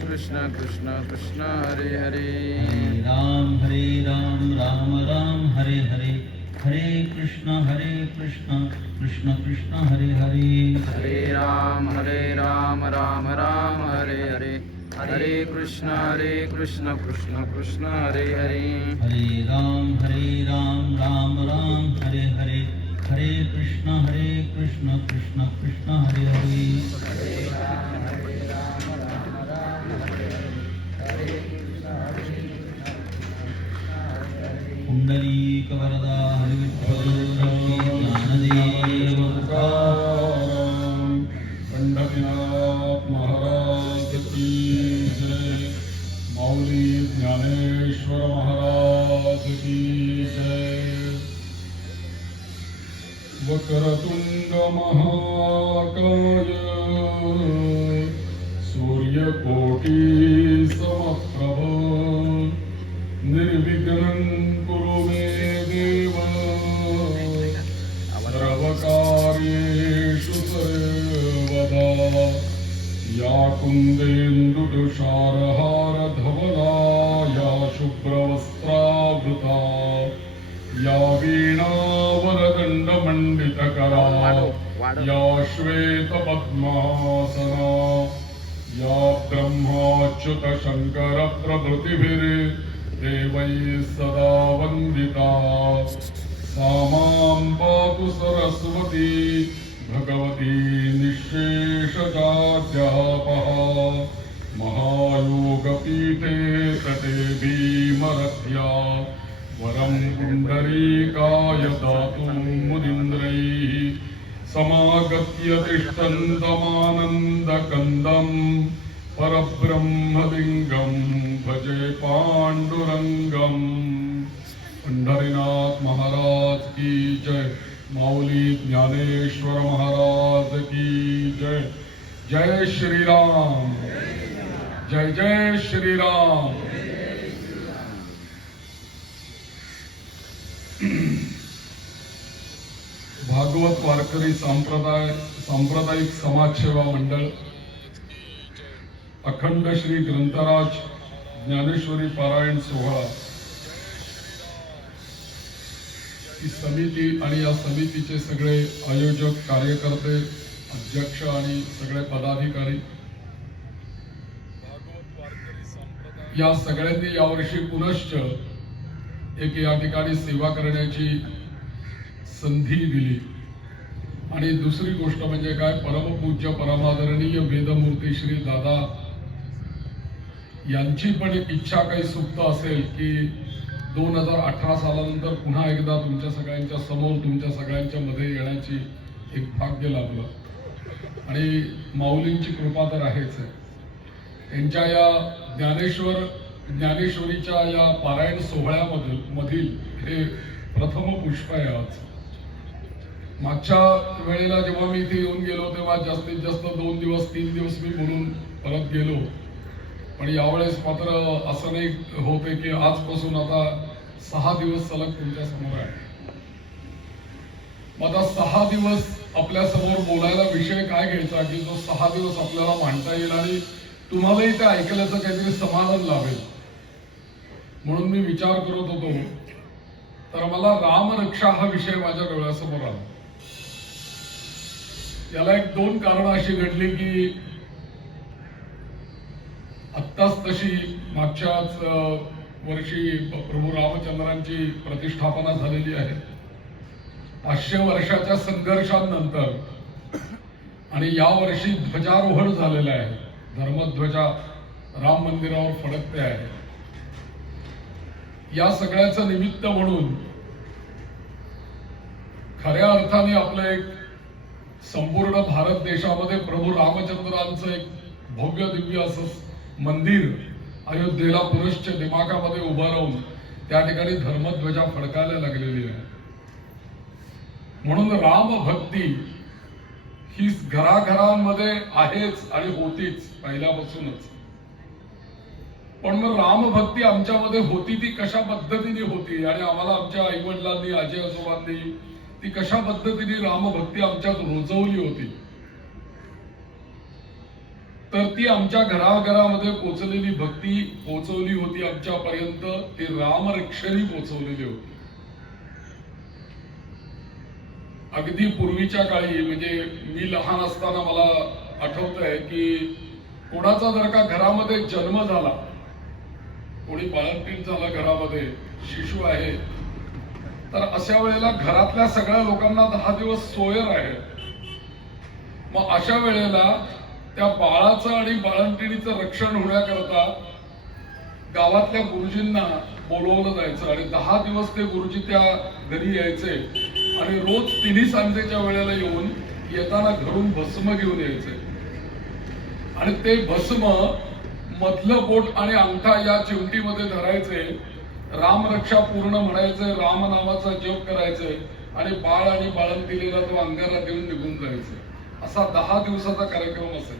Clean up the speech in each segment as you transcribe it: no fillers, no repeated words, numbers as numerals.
कृष्ण कृष्ण कृष्ण हरे हरे राम राम राम हरे हरे हरे कृष्ण कृष्ण कृष्ण हरे हरे हरे राम राम राम हरे हरे हरे कृष्ण कृष्ण कृष्ण हरे हरे हरे राम राम राम हरे हरे हरे कृष्ण कृष्ण कृष्ण हरे हरे पुंडलीक वरदा हरिविठ्ठल ज्ञानदेव पंढरीनाथ महाराज की जय। माऊली ज्ञानेश्वर महाराज की जय। वक्रतुंड महाकाय सूर्यकोटि समप्रभ निर्विघ्नं कुरु मे देव सर्वकार्येषु सर्वदा। या कुन्देन्दुतुषारहार धवला या शुभ्रवस्त्रावृता या वीणावरदण्डमण्डितकरा या श्वेतपद्मासना या ब्रह्माच्युतशङ्करप्रभृतिभिर्देवैः सदा वन्दिता। सा मां पातु सरस्वती भगवती निःशेषजाड्यापः। महायोगपीठे तटे भीमरथ्या वरं पुण्डरीकाय दातुं मुनीन्द्रैः समागत्य तिष्ठन्तमानन्दकन्दम् परब्रह्मलिङ्गं भजे पाण्डुरङ्गम्। पंढरीनाथ महाराज की जय। माऊली ज्ञानेश्वर महाराज की जय। जय श्री राम। जय जय श्री राम। भागवत वारकरी सांप्रदायिक समाजसेवा मंडळ अखंड श्री ग्रंथराज ज्ञानेश्वरी पारायण सोहळा ही समिती आणि या समितीचे सगळे आयोजक कार्यकर्ते अध्यक्ष आणि सगळे पदाधिकारी या सगळ्यांनी यावर्षी पुनश्च एक या ठिकाणी सेवा करण्याची संधी दिली। आणि दुसरी गोष्ट म्हणजे काय, परमपूज्य परमादरणीय वेदमूर्ती श्री दादा यांची पण एक इच्छा काही सुप्त असेल की 2018 सालानंतर पुन्हा एकदा तुमच्या सगळ्यांच्या समोर तुमच्या सगळ्यांच्या मध्ये येण्याची एक भाग्य लाभलं। आणि माऊलींची कृपा तर आहेच आहे। त्यांच्या या ज्ञानेश्वरीच्या या पारायण सोहळ्यामधील हे प्रथम पुष्प आहे आज। मागच्या वेळेला जेव्हा मी इथे येऊन गेलो तेव्हा जास्तीत जास्त 2 दिवस 3 दिवस मी बोलून परत गेलो, पण यावेळेस मात्र असं नाही होते की आजपासून आता 6 दिवस सलग तुमच्या समोर आहे। मग आता 6 दिवस आपल्या समोर बोलायला विषय काय घ्यायचा की जो 6 दिवस आपल्याला मांडता येईल आणि तुम्हालाही ते ऐकल्याचं काहीतरी समाधान लाभेल। म्हणून मी विचार करत होतो तर मला रामरक्षा हा विषय माझ्या डोळ्यासमोर आला। याला 1-2 कारण अशी घडली की आत्ताच तशी मागच्याच वर्षी प्रभू रामचंद्रांची प्रतिष्ठापना झालेली आहे 500 वर्षाच्या संघर्षानंतर, आणि या वर्षी ध्वजारोहण झालेलं आहे। धर्मध्वजा राम मंदिरावर फडकते आहे। या सगळ्याचं निमित्त म्हणून खऱ्या अर्थाने आपलं एक संपूर्ण भारत देशामध्ये प्रभू रामचंद्रांचं एक भव्य दिव्य असं मंदिर अयोध्येला पुनश्च दिमागामध्ये उभं राहून त्या ठिकाणी धर्मध्वजा फडकायला लागलेली आहे। म्हणून रामभक्ती ही घराघरांमध्ये आहेच आणि होतीच पहिल्यापासूनच। पण मग रामभक्ती आमच्यामध्ये होती ती कशा पद्धतीने होती आणि आम्हाला आमच्या आईवडिलांनी आजी आजोबांनी ती कशा पद्धतीने रामभक्ती आमच्यात रुजवली होती तर ती आमच्या घराघरामध्ये पोचलेली भक्ती पोचवली होती आमच्यापर्यंत, ती रामरक्षेने पोचवलेली होती. अगदी पूर्वीच्या काळी, म्हणजे मी लहान असताना मला आठवतंय की कोणाचा जर का घरामध्ये जन्म झाला, कोणी बाळंतीण झाला, घरामध्ये शिशु आहे, तर अशा वेळेला घरातल्या सगळ्या लोकांना 10 दिवस सोयर आहे. मग अशा वेळेला त्या बाळाचं आणि बाळंतिणीचं रक्षण होण्याकरता गावातल्या गुरुजींना बोलवलं जायचं आणि 10 दिवस ते गुरुजी त्या घरी यायचे आणि रोज 3 सांजेच्या वेळेला येऊन येताना घरून भस्म घेऊन यायचे आणि ते भस्म मधलं बोट आणि अंगठा या चिमटीमध्ये धरायचे, रामरक्षा पूर्ण म्हणायचे, रामनामाचा जप करायचे आणि बाळ आणि बाळंतिणीला तो अंगारा देऊन निघून जायचे. असा 10 दिवसाचा कार्यक्रम असेल.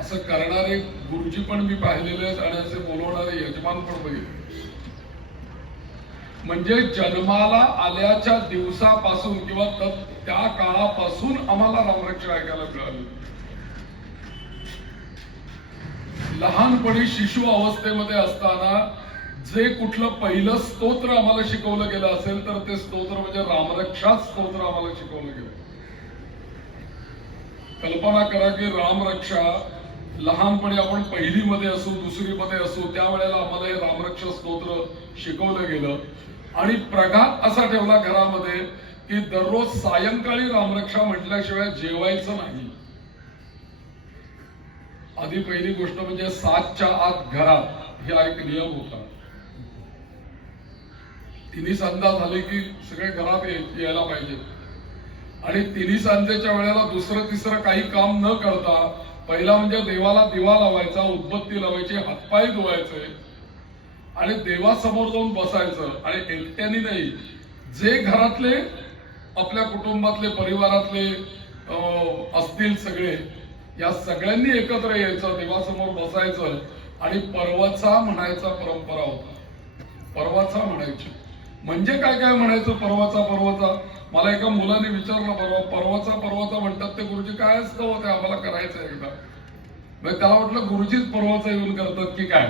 असं करणारे गुरुजी पण मी पाहिलेले आहेत आणि असे बोलवणारे यजमान पण बघितले. म्हणजे जन्माला आल्याच्या दिवसापासून किंवा त्या काळापासून आम्हाला रामरक्षा ऐकायला मिळाली. लहानपणी शिशु अवस्थेमध्ये असताना जे कुठलं पहिलं स्तोत्र आम्हाला शिकवलं गेलं असेल तर ते स्तोत्र म्हणजे रामरक्षा स्तोत्र आम्हाला शिकवलं गेलं. कल्पना करा की रामरक्षा लहानपणी आपण पहिलीमध्ये असू, दुसरीमध्ये असू, त्यावेळेला आम्हाला हे रामरक्षा स्तोत्र शिकवलं गेलं आणि प्रघात असा ठेवला घरामध्ये की दररोज सायंकाळी रामरक्षा म्हटल्याशिवाय जेवायचं नाही. आधी पहिली गोष्ट म्हणजे 7च्या आत घरात हा एक नियम होता. 3 सांजा झाले की सगळे घरात यायला पाहिजे आणि 3 सांजेच्या वेळेला दुसरं तिसरं काही काम न करता पहिला म्हणजे देवाला दिवा लावायचा, उदबत्ती लावायची, हातपाय धुवायचे आणि देवासमोर जाऊन बसायचं आणि एकट्याने नाही, जे घरातले आपल्या कुटुंबातले परिवारातले असतील सगळे, या सगळ्यांनी एकत्र यायचं, देवासमोर बसायचं आणि पर्वचा म्हणायचा परंपरा होता. पर्वाचा म्हणायची म्हणजे काय काय म्हणायचं पर्वाचा. मला एका मुलाने विचारलं पर्वाचा म्हणतात ते गुरुजी काय असतं हो, ते आम्हाला करायचं एकदा. मग त्याला वाटलं गुरुजीच पर्वाचा येऊन करतात की काय,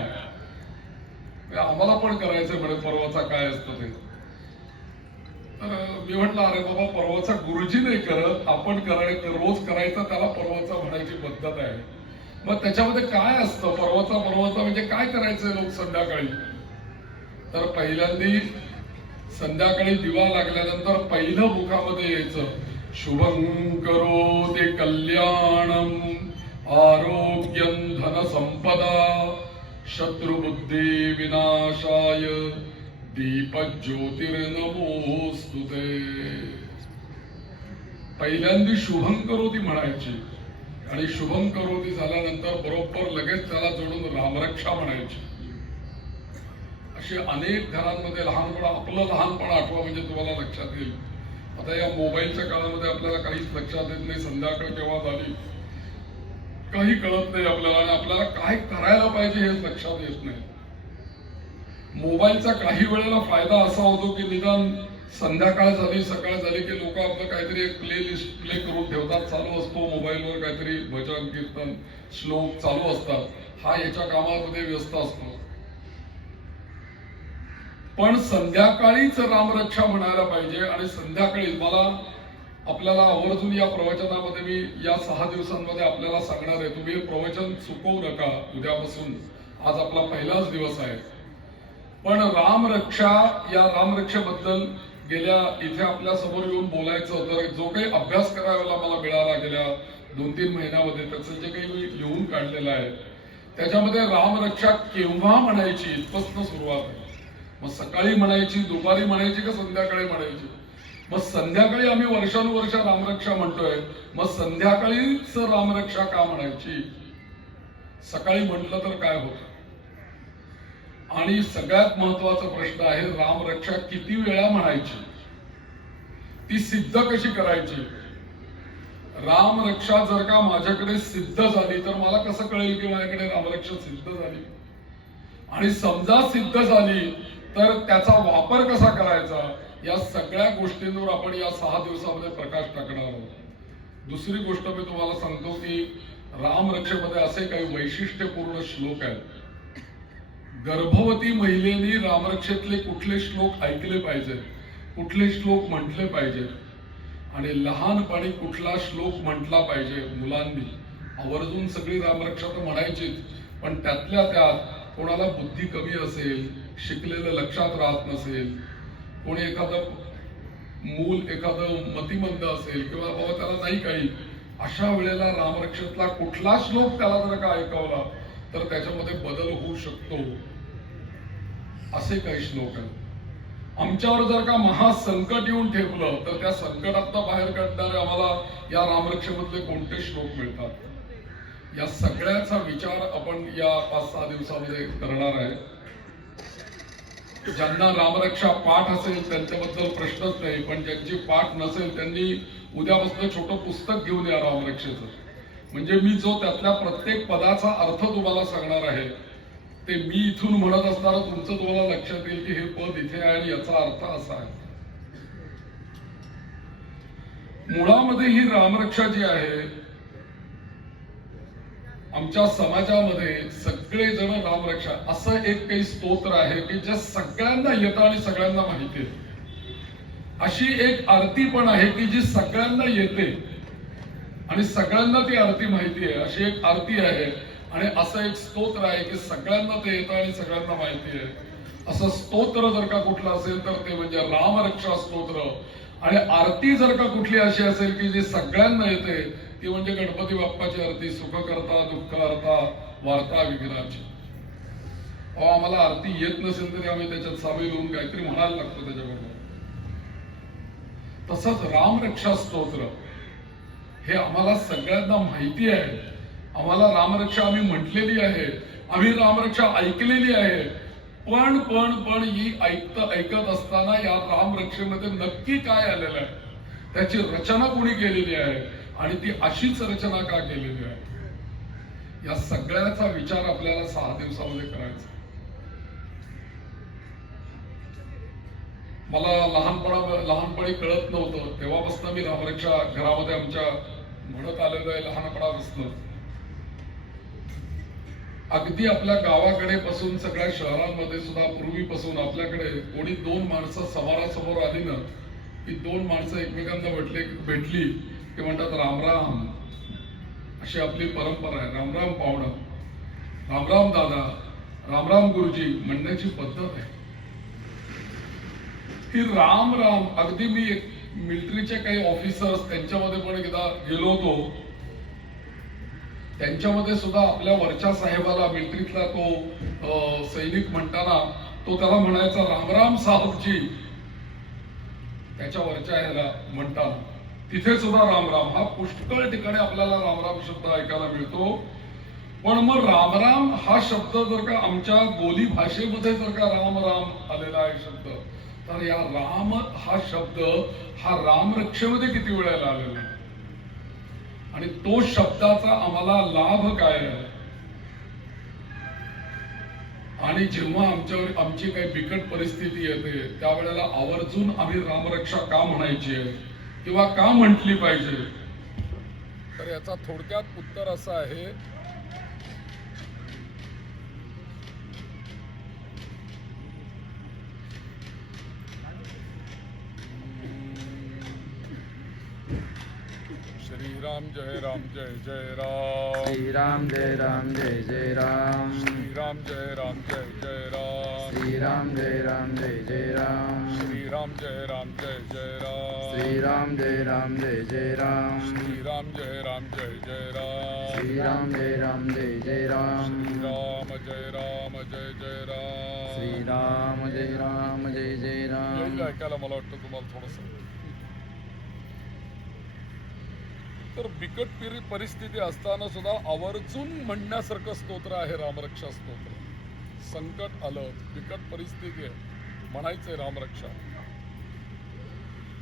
आम्हाला पण करायचं म्हणे पर्वाचा काय असतं ते. तर मी म्हटलं अरे बाबा पर्वाचा गुरुजी नाही करत, आपण करायचं, रोज करायचं, त्याला पर्वाचा म्हणायची पद्धत आहे. मग त्याच्यामध्ये काय असतं पर्वाचा म्हणजे काय करायचंय लोक संध्याकाळी. तर पहिल्यांदी संध्याकाळी दिवा लागल्यानंतर पहिलं मुखामध्ये यायचं शुभं करोति कल्याणं आरोग्यं धन संपदा शत्रुबुद्धी विनाशाय दीपज्योतिर्नमोस्तुते. पहिल्यांदी शुभं करोति म्हणायची आणि शुभं करोति झाल्यानंतर बरोबर लगेच त्याला जोडून रामरक्षा म्हणायची. असे अनेक घरांमध्ये लहानपण, आपलं लहानपण आठवा म्हणजे तुम्हाला लक्षात येईल. आता या मोबाईलच्या काळामध्ये आपल्याला काहीच लक्षात येत नाही, संध्याकाळ केव्हा झाली काही कळत नाही आपल्याला आणि आपल्याला काय करायला पाहिजे हेच लक्षात येत नाही. मोबाईलचा काही वेळेला फायदा असा होतो की निदान संध्याकाळ झाली सकाळ झाली की लोक आपलं काहीतरी एक प्ले लिस्ट प्ले करून ठेवतात, चालू असतो मोबाईलवर काहीतरी भजन कीर्तन श्लोक चालू असतात, हा याच्या कामामध्ये व्यस्त असतो. पण संध्याकाळीच रामरक्षा म्हणायला पाहिजे आणि संध्याकाळी मला आपल्याला आवर्जून या प्रवचनामध्ये मी या 6 दिवसांमध्ये आपल्याला सांगणार आहे, तुम्ही हे प्रवचन चुकवू नका. उद्यापासून आज आपला पहिलाच दिवस आहे. पण रामरक्षा, या रामरक्षेबद्दल गेल्या इथे आपल्या समोर येऊन बोलायचं होतं. जो काही अभ्यास करायला मला मिळाला गेल्या 2-3 महिन्यामध्ये, त्याचं जे काही मी लिहून काढलेलं आहे त्याच्यामध्ये रामरक्षा केव्हा म्हणायची इथपासून सुरुवात आहे. मग सकाळी म्हणायची, दुपारी म्हणायची का संध्याकाळी म्हणायची. मग संध्याकाळी आम्ही वर्षानुवर्ष रामरक्षा म्हणतोय, मग संध्याकाळीच रामरक्षा का म्हणायची. सकाळी म्हटलं तर काय होतं. आणि सगळ्यात महत्वाचा प्रश्न आहे रामरक्षा किती वेळा म्हणायची, ती सिद्ध कशी करायची. रामरक्षा जर का माझ्याकडे सिद्ध झाली तर मला कसं कळेल की माझ्याकडे रामरक्षा सिद्ध झाली. आणि समजा सिद्ध झाली तर त्याचा वापर कसा करायचा, या सगळ्या गोष्टींवर आपण या 6 दिवसामध्ये प्रकाश टाकणार आहोत. दुसरी गोष्ट मी तुम्हाला सांगतो की रामरक्षेमध्ये असे काही वैशिष्ट्यपूर्ण श्लोक आहेत. गर्भवती महिलेनी रामरक्षेतले कुठले श्लोक ऐकले पाहिजेत, कुठले श्लोक म्हटले पाहिजेत, आणि लहानपणी कुठला श्लोक म्हटला पाहिजे. मुलांनी आवर्जून सगळी रामरक्षा तर म्हणायचीच, पण त्यातल्या त्यात कोणाला बुद्धी कमी असेल, शिकलेलं लक्षात राहत नसेल, कोणी एखादं मूल एखादं मतिमंद असेल किंवा बाबा त्याला नाही काही, अशा वेळेला रामरक्षेतला कुठला श्लोक त्याला जर का ऐकवला तर त्याच्यामध्ये बदल होऊ शकतो. असे काही श्लोक आहेत. आमच्यावर जर का महासंकट येऊन ठेवलं तर त्या संकटातनं बाहेर काढणारे आम्हाला या रामरक्षेमधले कोणते श्लोक मिळतात, या सगळ्याचा विचार आपण या 5-6 दिवसामध्ये करणार आहे. ज्यांना रामरक्षा पाठ असेल त्यांच्याबद्दल प्रश्नच नाही, पण ज्यांची पाठ नसेल त्यांनी उद्यापासून छोटं पुस्तक घेऊन या रामरक्षेचं. म्हणजे मी जो त्यातल्या प्रत्येक पदाचा अर्थ तुम्हाला सांगणार आहे ते मी इथून म्हणत असताना तुमचं तुम्हाला लक्षात येईल की हे पद इथे आहे आणि याचा अर्थ असा आहे. मुळामध्ये ही रामरक्षा जी आहे, आमच्या समाजामध्ये सगळेजण रामरक्षा असं एक काही स्तोत्र आहे की जे सगळ्यांना येतं आणि सगळ्यांना माहिती आहे. अशी एक आरती पण आहे की जी सगळ्यांना येते आणि सगळ्यांना ती आरती माहिती आहे. अशी एक आरती आहे आणि असं एक स्तोत्र आहे की सगळ्यांना ते येतं आणि सगळ्यांना माहिती आहे. असं स्तोत्र जर का कुठलं असेल तर ते म्हणजे रामरक्षा स्तोत्र. आणि आरती जर का कुठली अशी असेल की जी सगळ्यांना येते ती म्हणजे गणपती बाप्पाची आरती. सुख करता दुःख हरता वार्ता विघ्नाची. आम्हाला आरती येत नसेल तरी आम्ही त्याच्यात सामील होऊन काहीतरी म्हणायला लागतो त्याच्याबरोबर. तसंच रामरक्षा स्तोत्र हे आम्हाला सगळ्यांना माहिती आहे. आम्हाला रामरक्षा आम्ही म्हटलेली आहे, आम्ही रामरक्षा ऐकलेली आहे. पण पण पण ही ऐकत असताना या रामरक्षेमध्ये नक्की काय आलेलं आहे, त्याची रचना कोणी केलेली आहे आणि ती अशीच रचना का केलेली आहे, या सगळ्याचा विचार आपल्याला 6 दिवसामध्ये करायचा. मला लहानपणी कळत नव्हतं, तेव्हापासून मी रामरक्षा घरामध्ये आमच्या म्हणत आलेलो आहे. लहानपणापासून अगदी आपल्या गावाकडे पासून सगळ्या शहरांमध्ये सुद्धा पूर्वीपासून आपल्याकडे कोणी 2 माणसं समोरासमोर आली ना की 2 माणसं एकमेकांना भेटली की म्हणतात रामराम. अशी आपली परंपरा आहे. रामराम पाहुणा, रामराम दादा, रामराम गुरुजी म्हणण्याची पद्धत आहे. ही राम राम अगदी मी मिलिटरीचे काही ऑफिसर्स त्यांच्यामध्ये पण एकदा गेलो होतो. त्यांच्यामध्ये सुद्धा आपल्या वरच्या साहेबाला मिलिटरीतला तो सैनिक म्हणताना तो त्याला म्हणायचा रामराम साहेबजी. त्याच्या वरच्या ह्याला म्हणताना तिथे सुद्धा रामराम हा पुष्कळ ठिकाणी आपल्याला रामराम शब्द ऐकायला मिळतो. पण मग रामराम हा शब्द जर का आमच्या बोली भाषेमध्ये जर का राम राम आलेला आहे शब्द, तर या राम हा शब्द हा रामरक्षेमध्ये किती वेळेला आलेला आहे आणि तो शब्दाचा आम्हाला लाभ काय आहे. आणि जेव्हा आमची काही बिकट परिस्थिती येते त्यावेळेला आवर्जून आम्ही रामरक्षा का म्हणायची आहे किंवा का म्हटली पाहिजे, तर याचा थोडक्यात उत्तर असं आहे. श्रीराम जय राम जय जय राम. श्रीराम जय राम जय जय राम. श्रीराम जय राम जय जय राम. श्रीराम जय राम जय जय राम. श्रीराम जय राम जय जय राम. श्रीराम जय राम जय जय राम. श्रीराम जय राम जय जय राम. श्रीराम जय राम जय जय राम. श्रीराम जय राम जय जय राम. श्रीराम जय राम जय जय राम. येईल ऐकायला मला वाटतं तुम्हाला थोडस. तर बिकट परिस्थिती असताना सुद्धा आवर्जून म्हणण्यासारखं स्तोत्र आहे रामरक्षा स्तोत्र. संकट आलं, बिकट परिस्थिती आहे, म्हणायचंय रामरक्षा.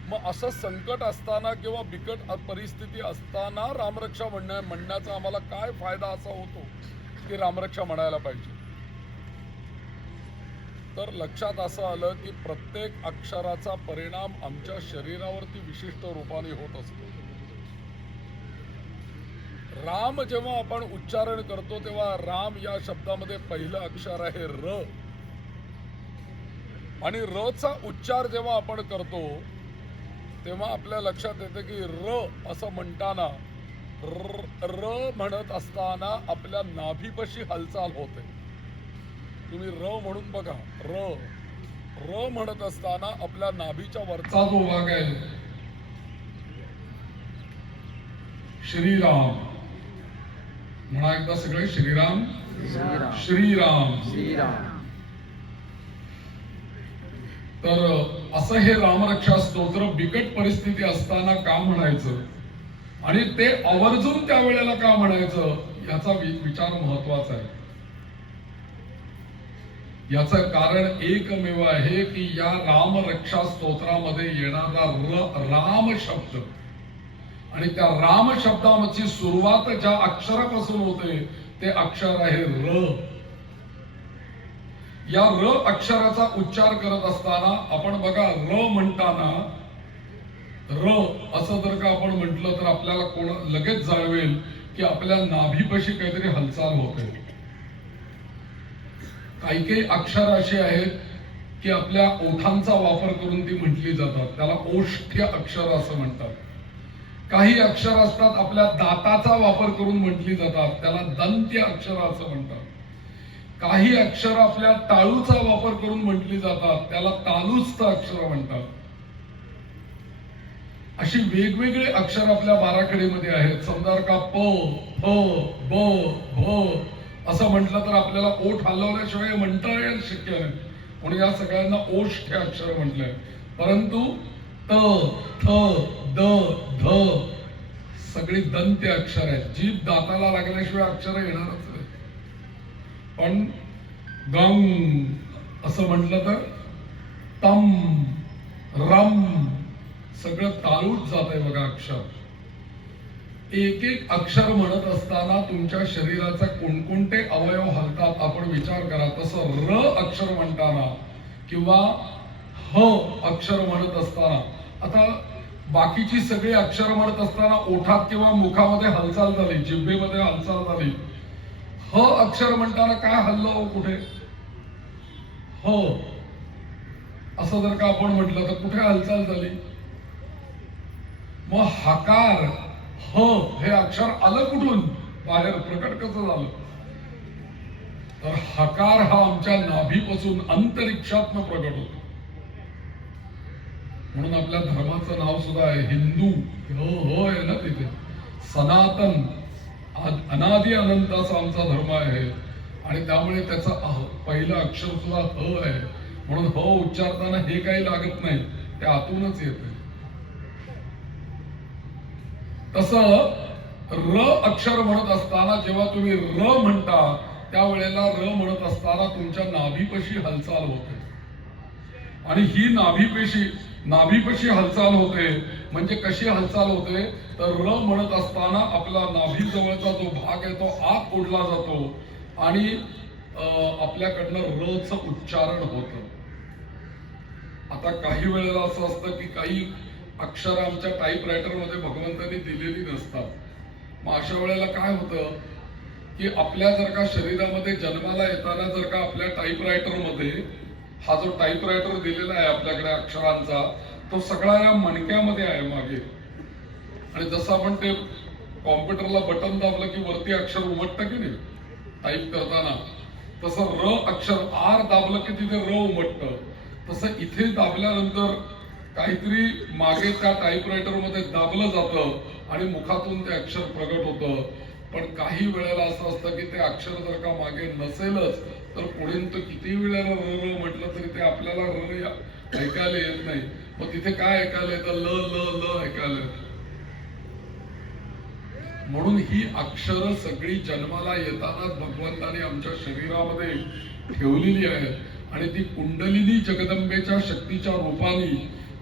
मग असं संकट असताना किंवा बिकट परिस्थिती असताना रामरक्षा म्हणण्याचा आम्हाला काय फायदा असा होतो की रामरक्षा म्हणायला पाहिजे. तर लक्षात असं आलं की प्रत्येक अक्षराचा परिणाम आमच्या शरीरावरती विशिष्ट रूपाने होत असतो. राम जेव्हा आपण उच्चारण करतो तेव्हा राम या शब्दामध्ये पहिलं अक्षर आहे र. आणि र चा उच्चार जेव्हा आपण करतो तेव्हा आपल्या लक्षात येतं की र असं म्हणताना र म्हणत असताना आपल्या नाभीपाशी हालचाल होते. तुम्ही र म्हणून बघा. र म्हणत असताना आपल्या नाभीच्या वरचा जो भाग आहे श्रीराम म्हणा एकदा सगळे श्रीराम श्रीराम श्रीराम. श्रीराम. तर असं हे रामरक्षा स्तोत्र बिकट परिस्थिती असताना का म्हणायचं आणि ते आवर्जून त्यावेळेला का म्हणायचं याचा विचार महत्वाचा आहे. याचं कारण एकमेव आहे की या रामरक्षा स्तोत्रामध्ये येणारा राम शब्द आणि त्या राम शब्दाची सुरुवात ज्या अक्षरापासून होते ते अक्षर आहे र. या र अक्षराचा उच्चार करत असताना आपण बघा र म्हणताना र असं जर का आपण म्हटलं तर आपल्याला कोण लगेच जाणवेल की आपल्या नाभीपाशी काहीतरी हालचाल होते. काही काही अक्षर अशी आहेत की आपल्या ओठांचा वापर करून ती म्हटली जातात, त्याला ओष्ठ्य अक्षर असं म्हणतात. काही अक्षर असतात आपल्या दाताचा वापर करून म्हटली जातात, त्याला दंत्य अक्षर असं म्हणतात. काही अक्षर आपल्या टाळूचा वापर करून म्हटली जातात, त्याला तालुस्थ अक्षर म्हणतात. अशी वेगवेगळे अक्षर आपल्या बाराखडीमध्ये आहेत. समजा का प फ ब भ असं म्हटलं तर आपल्याला ओठ हलवल्याशिवाय म्हणता येईल शक्य नाही, म्हणून या सगळ्यांना ओष्ठ्य अक्षर म्हटलंय. परंतु त थ द ध सगळी दंत्य अक्षर आहेत. जीभ दाताला लागल्याशिवाय अक्षर येणारच नाही. पण गंग असं म्हटलं तर तम रम सगळं तालूच जात आहे बघा अक्षर. एक एक अक्षर म्हणत असताना तुमच्या शरीराचा कोणकोणते अवयव हलतात आपण विचार करा. तसं र अक्षर म्हणताना किंवा ह अक्षर म्हणत असताना, आता बाकीची सगळी अक्षर म्हणत असताना ओठात किंवा मुखामध्ये हालचाल झाली, जिभेमध्ये हालचाल झाली. ह अक्षर म्हणताना काय हल्लं कुठे? ह असं जर का आपण म्हटलं तर कुठे हालचाल झाली? मग हकार ह हे अक्षर आलं कुठून बाहेर, प्रकट कसं झालं? तर हकार हा आमच्या नाभीपासून अंतरिक्षातनं प्रकट होतो. म्हणून आपल्या धर्माचं नाव सुद्धा आहे हिंदू. हो आहे ना तिथे. सनातन अनादि अनंत असा आमचा धर्म आहे आणि त्यामुळे त्याचं पहिलं अक्षर सुद्धा ह आहे. म्हणून ह उच्चारताना हे काही लागत नाही, ते आतूनच येते. तसं र अक्षर म्हणत असताना जेव्हा तुम्ही र म्हणता त्यावेळेला र म्हणत असताना तुमच्या नाभीपाशी हालचाल होते. आणि ही नाभीपाशी हालचाल होते. म्हणजे कशी हालचाल होते तर र म्हणत असताना आपला नाभी जवळचा जो भाग आहे तो आत ओढला जातो आणि आपल्याकडनं र चं उच्चारण होतं. आता काही वेळेला असं असतं की काही अक्षर आमच्या टाईपरायटर मध्ये भगवंतांनी दिलेली नसतात. मग अशा वेळेला काय होतं की आपल्या जर का शरीरामध्ये जन्माला येताना जर का आपल्या टाईपरायटर मध्ये हा जो टाईपरायटर दिलेला आहे आपल्याकडे अक्षरांचा तो सगळा या मणक्यामध्ये आहे मागे. आणि जसं आपण ते कॉम्प्युटरला बटन दाबलं की वरती अक्षर उमटतं की नाही टाईप करताना, तसं र अक्षर आर दाबलं की तिथे र उमटतं. तसं इथे दाबल्यानंतर काहीतरी मागे त्या टाईपरायटर मध्ये दाबलं जातं आणि मुखातून ते अक्षर प्रगट होतं. पण काही वेळेला असं असतं की ते अक्षर जर का मागे नसेलच तर पुढे तो किती वेळेला र म्हटलं तरी ते आपल्याला र ऐकायला येत नाही. मग तिथे काय ऐकायला येतं? ल ल ल ऐकायला येतं. म्हणून ही अक्षरं सगळी जन्माला येतानाच भगवंताने आमच्या शरीरामध्ये ठेवलेली आहेत आणि ती कुंडलिनी जगदंबेच्या शक्तीच्या रूपाने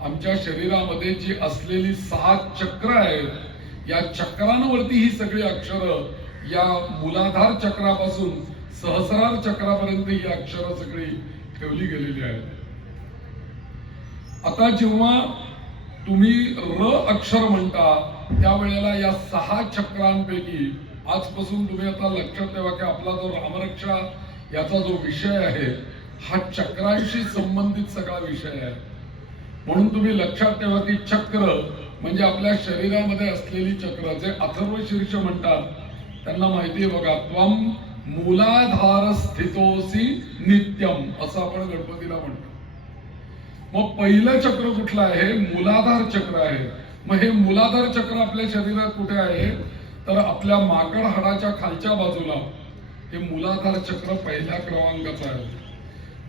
आमच्या शरीरामध्ये जी असलेली 6 चक्र आहेत या चक्रांवरती ही सगळी अक्षरं या मूलाधार चक्रापासून सहस्रार चक्रापर्यंत ही अक्षरं सगळी ठेवली गेलेली आहेत. आता जेव्हा तुम्ही र अक्षर म्हणता त्यावेळेला या 6 चक्रांपैकी आजपासून तुम्ही आता लक्षात ठेवा की आपला जो रामरक्षा याचा जो विषय आहे हा चक्रांशी संबंधित सगळा विषय आहे. म्हणून तुम्ही लक्षात ठेवा की चक्र म्हणजे आपल्या शरीरामध्ये असलेली चक्र, जे अथर्व शीर्ष म्हणतात, त्यांना माहिती आहे बघा, त्वम मूलाधार स्थितोसी नित्यम असं आपण गणपतीला म्हणतो. मग पहिलं चक्र कुठलं आहे? मूलाधार चक्र आहे. मग हे मूलाधार चक्र आपल्या शरीरात कुठे आहे? तर आपल्या माकड हाडाच्या खालच्या बाजूला हे मूलाधार चक्र पहिल्या क्रमांकाचं आहे.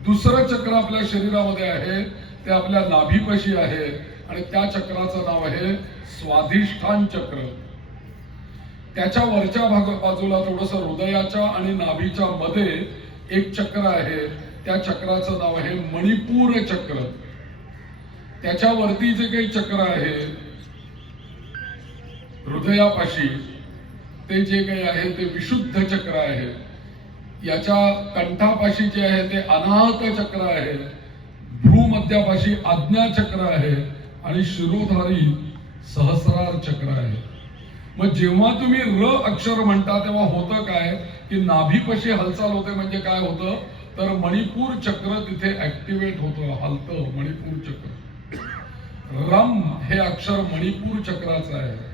दुसरं चक्र आपल्या शरीरामध्ये आहे ते आपल्या नाभीपाशी आहे आणि त्या चक्राचं नाव आहे स्वाधिष्ठान चक्र. त्याच्या वरच्या बाजूला थोडस हृदयाच्या आणि नाभीच्या मध्ये एक चक्र आहे, त्या चक्राचं नाव आहे मणिपूर चक्र. त्याच्यावरती जे काही चक्र आहे हृदयापाशी, ते जे काही आहे ते विशुद्ध चक्र आहे. याच्या कंठापाशी जे आहे ते अनाहत चक्र आहे. भ्रूमध्यापाशी आज्ञा चक्र आहे आणि शिरोधारी सहस्रार चक्र आहे. मग जेव्हा तुम्ही र अक्षर म्हणता तेव्हा होतं काय की नाभीपाशी हालचाल होते. म्हणजे काय होतं तर मणिपूर चक्र तिथे ऍक्टिव्हेट होतं, हलतं मणिपूर चक्र. रम हे अक्षर मणिपूर चक्राचं आहे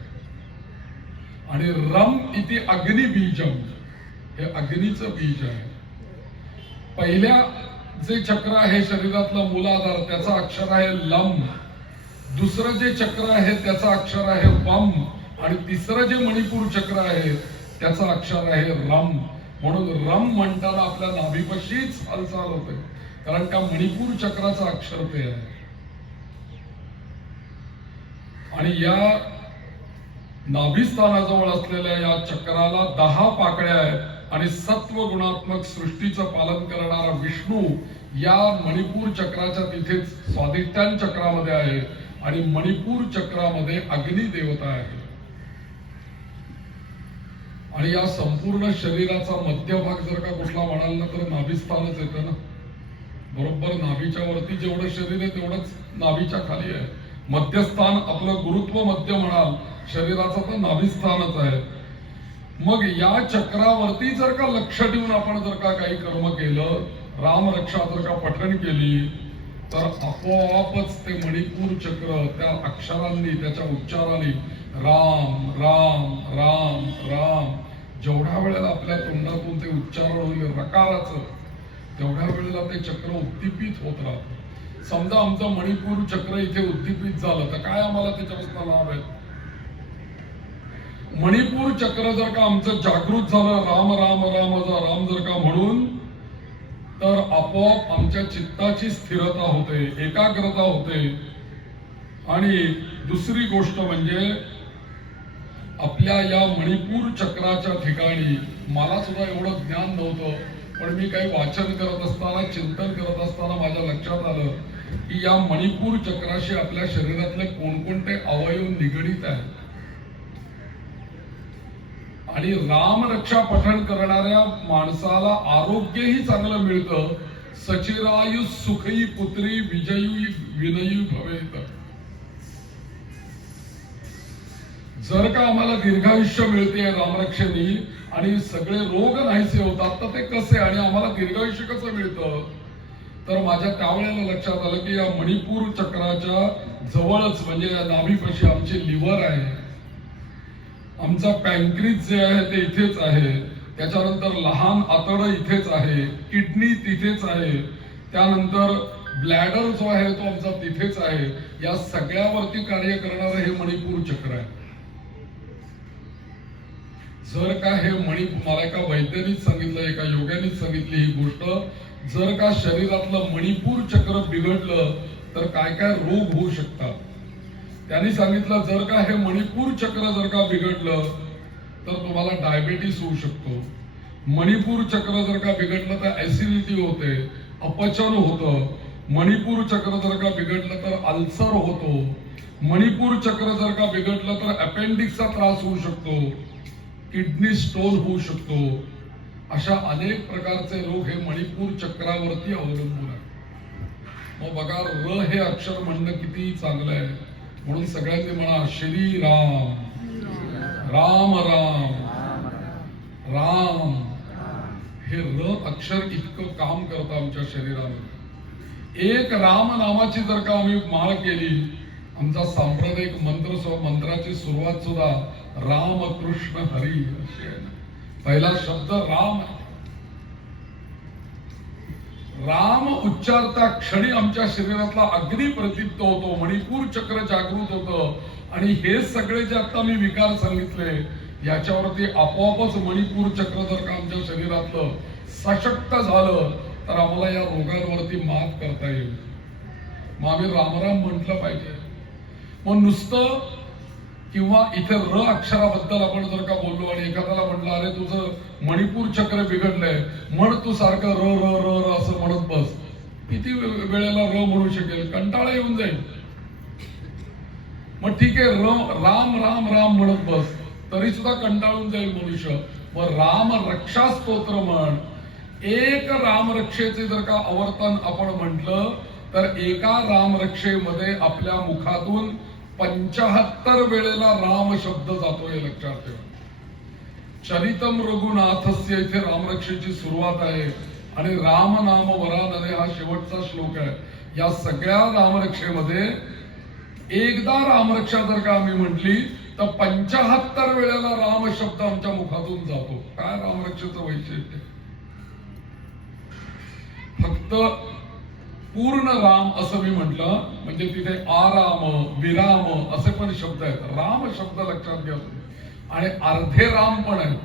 आणि रम इति अग्निबीजम हे अग्नीचं बीज आहे. पहिल्या जे चक्र आहे शरीरातलं मूलाधार त्याचा अक्षर आहे लम. दुसरं जे चक्र आहे त्याचा अक्षर आहे वम आणि तिसरं जे मणिपूर चक्र आहे त्याचा अक्षर आहे रम. म्हणून रम म्हणताना आपल्या नाभीपाशीच हालचाल होते, कारण का मणिपूर चक्राचं अक्षर ते आहे. आणि या नाभिस्थानाजवळ असलेल्या या चक्राला 10 पाकळ्या आहेत आणि सत्व गुणात्मक सृष्टीचं पालन करणारा विष्णू या मणिपूर चक्राच्या तिथेच स्वाधिष्ठान चक्रामध्ये आहे आणि मणिपूर चक्रामध्ये अग्नी देवता आहे. आणि या संपूर्ण शरीराचा मध्यभाग जर का कुठला म्हणाल ना तर नाभिस्थानच येतं ना. बरोबर नाभीच्या वरती जेवढं शरीर आहे तेवढंच नाभीच्या खाली आहे. मध्यस्थान आपलं गुरुत्व मध्य म्हणाल शरीराचा तर नाभिस्थानच आहे. मग या चक्रावरती जर का लक्ष ठेवून आपण जर का काही कर्म केलं, रामरक्षा जर का पठण केली, तर आपोआपच ते मणिपूर चक्र त्या अक्षरांनी त्याच्या उच्चाराने राम राम राम राम जेवढ्या वेळेला आपल्या तोंडातून ते उच्चारण होईल रकाराचं, तेवढ्या वेळेला ते चक्र उद्दीपित होत राहतं. समजा आमचं मणिपूर चक्र इथे उद्दीपित झालं तर काय आम्हाला त्याच्यापासून लाभ आहे? मणिपूर चक्र जर का आमचं जागृत झालं राम राम राम राम जर का म्हणून, तर आपोआप आमच्या चित्ताची स्थिरता होते, एकाग्रता होते. आणि दुसरी गोष्ट म्हणजे आपल्या या मणिपूर चक्राच्या ठिकाणी मला सुद्धा एवढं ज्ञान नव्हतं, पण मी काही वाचन करत असताना चिंतन करत असताना माझ्या लक्षात आलं की या मणिपूर चक्राशी आपल्या शरीरातले कोणकोणते अवयव निगडीत आहेत. आणि रामरक्षा पठण करणाऱ्या माणसाला आरोग्यही चांगलं मिळतं. सचिरायु सुखी पुत्री विजयी विनयी भवेत. जर का आम्हाला दीर्घायुष्य मिळते रामरक्षेने आणि सगळे रोग नाहीसे होतात तर ते कसे आणि आम्हाला दीर्घायुष्य कसं मिळतं? तर माझ्या त्यावेळेला लक्षात आलं की या मणिपूर चक्राच्या जवळच म्हणजे या नाभीपाशी आमचे लिव्हर आहे, आमचा पॅनक्रिज जे आहे ते इथेच आहे, त्याच्यानंतर लहान आतडं इथेच आहे, किडनी तिथेच आहे, त्यानंतर ब्लॅडर जो आहे तो आमचा तिथेच आहे. या सगळ्यावरती कार्य करणारं हे मणिपूर चक्र आहे. जर का हे मला एका वैद्यानेच सांगितलं, एका योग्यानेच सांगितली ही गोष्ट, जर का शरीरातलं मणिपूर चक्र बिघडलं तर काय काय रोग होऊ शकतात. त्यांनी सांगितलं जर का हे मणिपूर चक्र जर का बिघडलं तर तुम्हाला डायबिटीस होऊ शकतो. मणिपूर चक्र जर का बिघडलं तर ऍसिडिटी होते, अपचन होतं. मणिपूर चक्र जर का बिघडलं तर अल्सर होतो. मणिपूर चक्र जर का बिघडलं तर अपेंडिक्सचा त्रास होऊ शकतो, किडनी स्टोन होऊ शकतो. अशा अनेक प्रकारचे रोग हे मणिपूर चक्रावरती अवलंबून आहे. मग बघा र हे अक्षर म्हणणं किती चांगलं आहे. म्हणून सगळ्यांनी म्हणा श्री राम राम राम राम हे र अक्षर इतकं काम करतं आमच्या शरीरामध्ये. एक राम नामाची जर का आम्ही माळ केली, आमचा सांप्रदायिक मंत्राची सुरुवात सुद्धा राम कृष्ण हरी अशी आहे. पहिला शब्द राम आहे. राम उच्चारता क्षणी आमच्या शरीरातला अग्नी प्रदीप्त होतो, मणिपूर चक्र जागृत होतं. आणि हे सगळे जे आता मी विकार सांगितले याच्यावरती आपोआपच मणिपूर चक्र जर का आमच्या शरीरातलं सशक्त झालं तर आम्हाला या रोगांवरती मात करता येईल. मग आम्ही रामराम म्हटलं पाहिजे. मग नुसतं किंवा इथे र अक्षराबद्दल आपण जर का बोललो आणि एखाद्याला म्हटलं अरे तुझं मणिपूर चक्र बिघडलंय, म्हण तू सारखं र र र र असं म्हणत बस, किती वेळेला र म्हणू शकेल? कंटाळा येऊन जाईल. मग ठीक आहे, राम राम राम म्हणत बस, तरी सुद्धा कंटाळून जाईल मनुष्य. मग राम रक्षा स्तोत्र म्हण. एक रामरक्षेचे जर का आवर्तन आपण म्हटलं तर एका रामरक्षेमध्ये आपल्या मुखातून 75 वेळेला राम शब्द जातो, हे लक्षात ठेवा. चरितम रघुनाथस्य इथे रामरक्षेची सुरुवात आहे आणि राम नाम वरानने हा शेवटचा श्लोक आहे. या सगळ्या रामरक्षेमध्ये एकदा रामरक्षा जर का आम्ही म्हटली तर 75 वेळेला राम शब्द आमच्या मुखातून जातो. काय रामरक्षेचं वैशिष्ट्य? फक्त पूर्ण राम असं मी म्हटलं म्हणजे तिथे आराम विराम असे पण शब्द आहेत. राम शब्द लक्षात घ्या तुम्ही. आणि अर्धे राम पण आहे,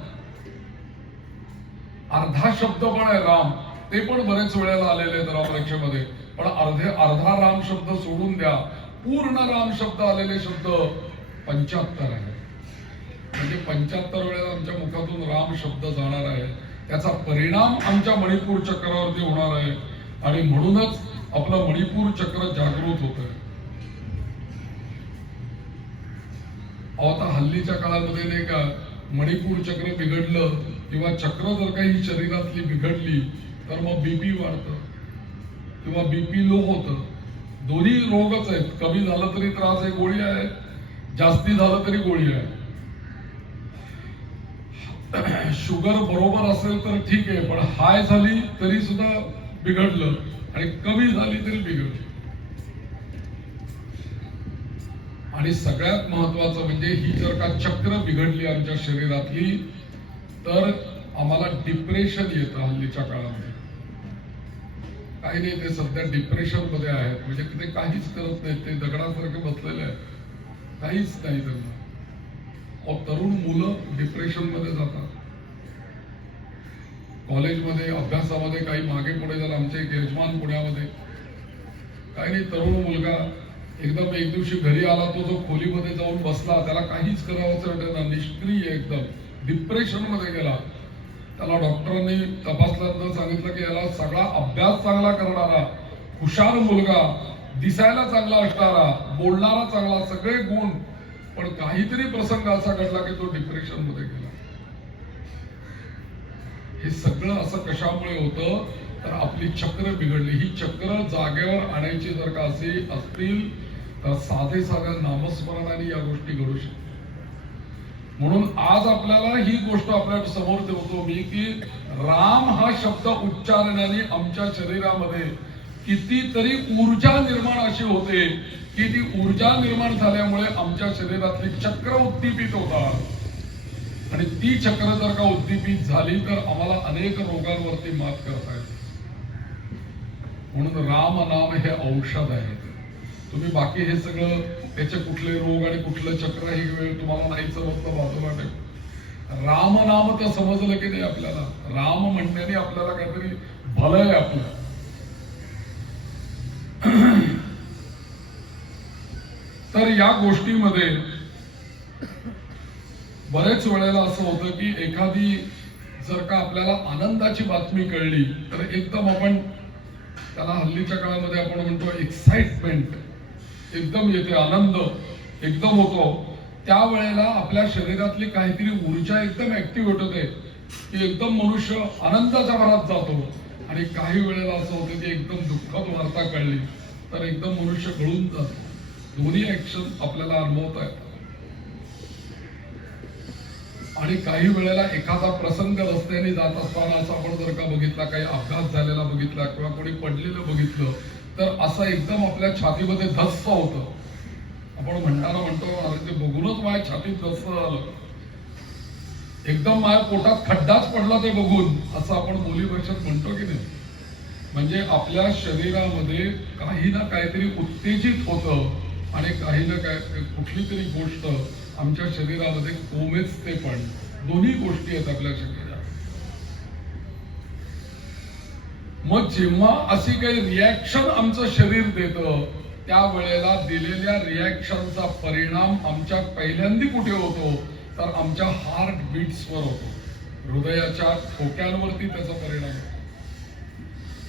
अर्धा शब्द पण आहे राम, ते पण बरेच वेळेला आलेले आहेत रामरक्षेमध्ये. पण अर्धा राम शब्द सोडून द्या, पूर्ण राम शब्द आलेले शब्द 75 आहे. म्हणजे 75 वेळेला आमच्या मुखातून राम शब्द जाणार आहे. त्याचा परिणाम आमच्या मणिपूर चक्रावरती होणार आहे आणि म्हणूनच आपलं मणिपूर चक्र जागृत होत आहे. आता हल्लीच्या काळामध्ये नाही का मणिपूर चक्र बिघडलं किंवा चक्र जर काही शरीरातली बिघडली तर मग बीपी वाढतं किंवा बीपी लो होतं. दोन्ही रोगच आहेत. कमी झालं तरी त्रास आहे, गोळी आहे, जास्ती झालं तरी गोळी आहे. शुगर बरोबर असेल तर ठीक आहे, पण हाय झाली तरी सुद्धा बिघडलं आणि कमी झाली तरी बिघडली. आणि सगळ्यात महत्वाचं म्हणजे ही जर का चक्र बिघडली आमच्या शरीरातली तर आम्हाला डिप्रेशन येतं हल्लीच्या काळामध्ये. काही नाही, ते सध्या डिप्रेशन मध्ये आहेत. म्हणजे ते काहीच करत नाहीत, ते दगडासारखे बसलेले आहेत, काहीच नाही त्यांना. तरुण मुलं डिप्रेशन मध्ये जातात. कॉलेजमध्ये अभ्यासामध्ये काही मागे पुढे झालं. आमचे एक यजमान पुण्यामध्ये, काही नाही, तरुण मुलगा एकदम एक दिवशी घरी आला, तो जो खोलीमध्ये जाऊन बसला, त्याला काहीच करावंसं वाटेना, निष्क्रिय एकदम डिप्रेशन मध्ये गेला. त्याला डॉक्टरांनी तपासल्यानंतर सांगितलं की याला सगळा अभ्यास चांगला करणारा, हुशार मुलगा, दिसायला चांगला असणारा, बोलणारा चांगला, सगळे गुण, पण काहीतरी प्रसंग असा घडला की तो डिप्रेशन मध्ये गेला. हे सगळं असं कशामुळे होतं तर आपली चक्र बिघडली. ही चक्र जागेवर आणायची जर का असतील तर साधे साध्या नामस्मरणाने या गोष्टी घडू शकतात. म्हणून आज आपल्याला ही गोष्ट आपल्या समोर ठेवतो मी की राम हा शब्द उच्चारण्याने आमच्या शरीरामध्ये कितीतरी ऊर्जा निर्माण अशी होते की ती ऊर्जा निर्माण झाल्यामुळे आमच्या शरीरातली चक्र उद्दीपित होतात आणि ती चक्र जर का उद्दीपित झाली तर आम्हाला अनेक रोगांवरती मात करता येते. म्हणून राम नाम हे औषध आहे. तुम्ही बाकी हे सगळं त्याचे कुठले रोग आणि कुठलं चक्र ही वेळ तुम्हाला नाही समजलं, बाजूला ठेव. राम नाम तर समजलं की नाही आपल्याला. राम म्हणण्याने आपल्याला काहीतरी भलं आहे आपलं. तर या गोष्टीमध्ये बरेच वेळेला असं होतं की एखादी जर का आपल्याला आनंदाची बातमी कळली तर एकदम आपण त्याला हल्लीच्या काळामध्ये आपण म्हणतो एक्साइटमेंट एकदम येते, आनंद एकदम होतो. त्यावेळेला आपल्या शरीरातली काहीतरी ऊर्जा एकदम ऍक्टिव्हेट होते की एकदम मनुष्य आनंदाच्या भरात जातो. आणि काही वेळेला असं होतं की एकदम दुःखद वार्ता कळली तर एकदम मनुष्य गळून जातो. दोन्ही ऍक्शन आपल्याला अनुभवता येतात. आणि काही वेळेला एखादा प्रसंग रस्त्याने जात असताना असं आपण जर का बघितला, काही अपघात झालेला बघितला किंवा कोणी पडलेलं बघितलं, तर असं एकदम आपल्या छातीमध्ये धस्स होतं. आपण म्हणतो अरे ते बघूनच माझ्या छातीत धस्स झालं, एकदम माझ्या पोटात खड्डाच पडला ते बघून, असं आपण बोली भाषेत म्हणतो की नाही. म्हणजे आपल्या शरीरामध्ये काही ना काहीतरी उत्तेजित होतं आणि काही ना काही कुठली तरी गोष्ट आमच्या शरीरामध्ये कोमेजते, पण दोन्ही गोष्टी आहेत आपल्या शरीरात. मग जेव्हा अशी काही रिॲक्शन आमचं शरीर देतं, त्यावेळेला दिलेल्या रिॲक्शनचा परिणाम आमच्या पहिल्यांदा कुठे होतो, तर आमच्या हार्ट बीट्सवर होतो, हृदयाच्या ठोक्यांवरती त्याचा परिणाम होतो.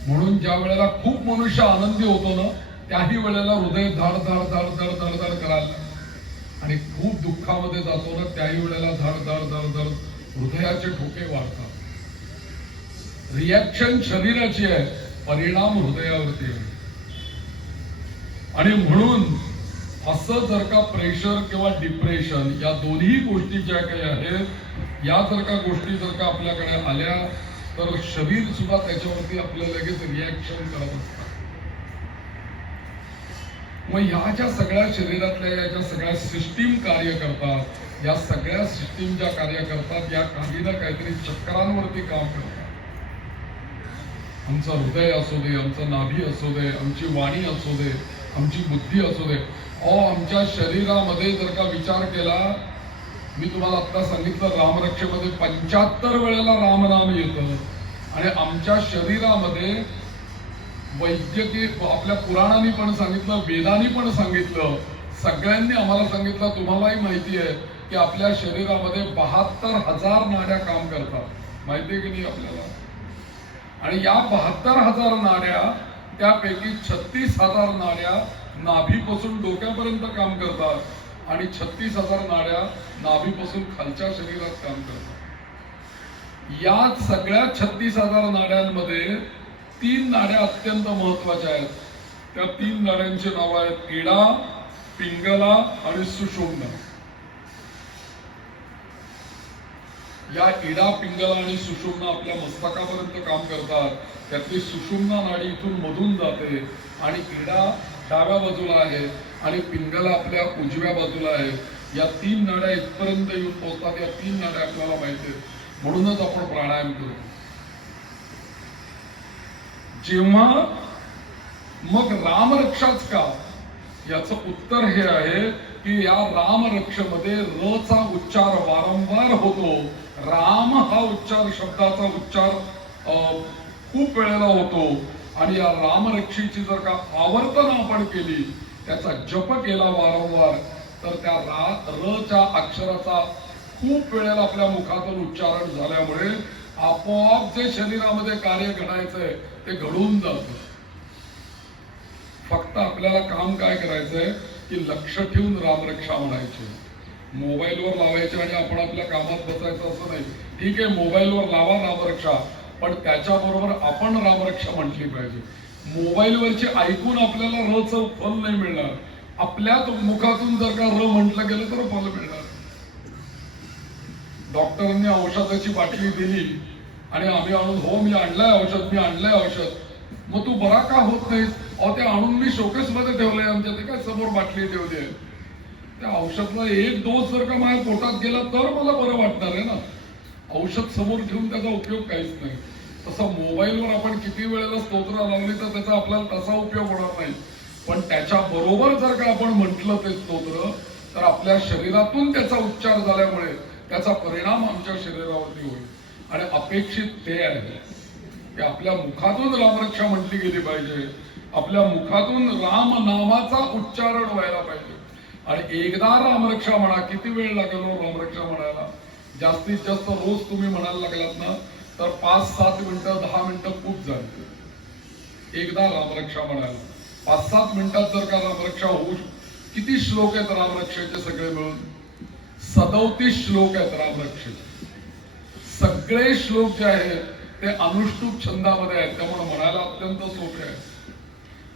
म्हणून ज्या वेळेला खूप मनुष्य आनंदी होतो ना, त्याही वेळेला हृदय धड धड धड धड धड धड करायला, आणि खूप दुःखामध्ये जातो ना, त्याही वेळेला धड धड धड धड हृदयाचे ठोके वाढतात. रिॲक्शन शरीराची आहे, परिणाम हृदयावरती आहे. आणि म्हणून असं जर का प्रेशर किंवा डिप्रेशन या दोन्ही गोष्टी ज्या काही आहेत, या जर का गोष्टी जर का आपल्याकडे आल्या, तर शरीर सुद्धा त्याच्यावरती आपलं लगेच रिॲक्शन करत असतात. मग ह्या ज्या सगळ्या शरीरातल्या या ज्या सगळ्या सिस्टीम कार्य करतात, या सगळ्या सिस्टीम ज्या कार्य करतात, या काही ना काहीतरी चक्रांवरती काम करतात. आमचं हृदय असू दे, आमचं नाभी असू दे, आमची वाणी असू दे, आमची बुद्धी असू दे. आमच्या शरीरामध्ये जर का विचार केला, मी तुम्हाला आता सांगितलं रामरक्षेमध्ये 75 वेळेला रामनाम येतं, आणि आमच्या शरीरामध्ये वैद्यकीय आपल्या पुराणांनी पण सांगितलं, वेदांनी पण सांगितलं, सगळ्यांनी आम्हाला सांगितलं, तुम्हालाही माहिती आहे की आपल्या शरीरामध्ये 72,000 नाड्या काम करतात. माहिती आहे की नाही आपल्याला? आणि या 72,000 नाड्या, त्यापैकी 36,000 नाड्या नाभीपासून डोक्यापर्यंत काम करतात, आणि 36,000 नाड्या नाभीपासून खालच्या शरीरात काम करतात. या सगळ्या 36,000 नाड्यांमध्ये 3 नाड्या अत्यंत महत्वाच्या आहेत. त्या 3 नाड्यांची नाव आहेत इडा, पिंगला आणि सुषुम्ना. या इडा, पिंगला आणि सुषुम्ना आपल्या मस्तकापर्यंत काम करतात. त्यातली सुषुम्ना नाडी इथून मधून जाते, आणि इडा डाव्या बाजूला आहे आणि पिंगला आपल्या उजव्या बाजूला आहे. या 3 नाड्या इथपर्यंत येऊन पोहोचतात. या 3 नाड्या आपल्याला माहिती आहेत, म्हणूनच आपण प्राणायाम करतो. जेव्हा मग रामरक्षाच का, याचं उत्तर हे आहे की या रामरक्षेमध्ये र चा उच्चार वारंवार होतो. राम हा उच्चार, शब्दाचा उच्चार खूप वेळेला होतो, आणि या रामरक्षेची जर का आवर्तन आपण केली, त्याचा जप केला वारंवार, तर त्या र च्या अक्षराचा खूप वेळेला आपल्या मुखातून उच्चारण झाल्यामुळे आपोआप जे शरीरामध्ये कार्य घडायचंय ते घडून जातं. फक्त आपल्याला काम काय करायचंय की लक्ष ठेवून रामरक्षा म्हणायची. मोबाईलवर लावायचे आणि आपण आपल्या कामात बसायचं असं नाही. ठीक आहे, मोबाईलवर लावा रामरक्षा, पण त्याच्याबरोबर आपण रामरक्षा म्हटली पाहिजे. मोबाईलवरची ऐकून आपल्याला र चं फल नाही मिळणार. आपल्याच मुखातून जर का र म्हटलं गेलं तर फल मिळणार. डॉक्टरांनी औषधाची बाटली दिली आणि आम्ही आणून, हो मी आणलंय औषध, मी आणलंय औषध, मग तू बरा का होत नाहीस? अहो ते आणून मी शोकेस मध्ये ठेवलंय आमच्या, ते काय समोर बाटली ठेवली आहे. त्या औषधला एक डोस जर का माझ्या पोटात गेला तर मला बरं वाटणार आहे ना. औषध समोर ठेवून त्याचा उपयोग काहीच नाही. तसं मोबाईलवर आपण किती वेळेला स्तोत्र लावली तर त्याचा आपल्याला तसा उपयोग होणार नाही, पण त्याच्या बरोबर जर का आपण म्हटलं ते स्तोत्र, तर आपल्या शरीरातून त्याचा उच्चार झाल्यामुळे त्याचा परिणाम आमच्या शरीरावरती होईल. आणि अपेक्षित ते आहे की आपल्या मुखातून रामरक्षा म्हटली गेली पाहिजे, आपल्या मुखातून राम नामाचा उच्चारण व्हायला पाहिजे. आणि एकदा रामरक्षा म्हणा, किती वेळ लागेल रामरक्षा म्हणायला? जास्तीत जास्त रोज तुम्ही म्हणायला लागलात ना तर 5-7 मिनिटं, 10 मिनिटं खूप झाली. एकदा रामरक्षा म्हणायला 5-7 मिनिटात जर का रामरक्षा होऊ. किती श्लोक आहेत रामरक्षेचे सगळे मिळून? 37 श्लोक आहेत रामरक्षेचे. सगळे श्लोक जे आहेत ते अनुष्टुप छंदामध्ये आहेत, त्यामुळे म्हणायला अत्यंत सोपे आहे.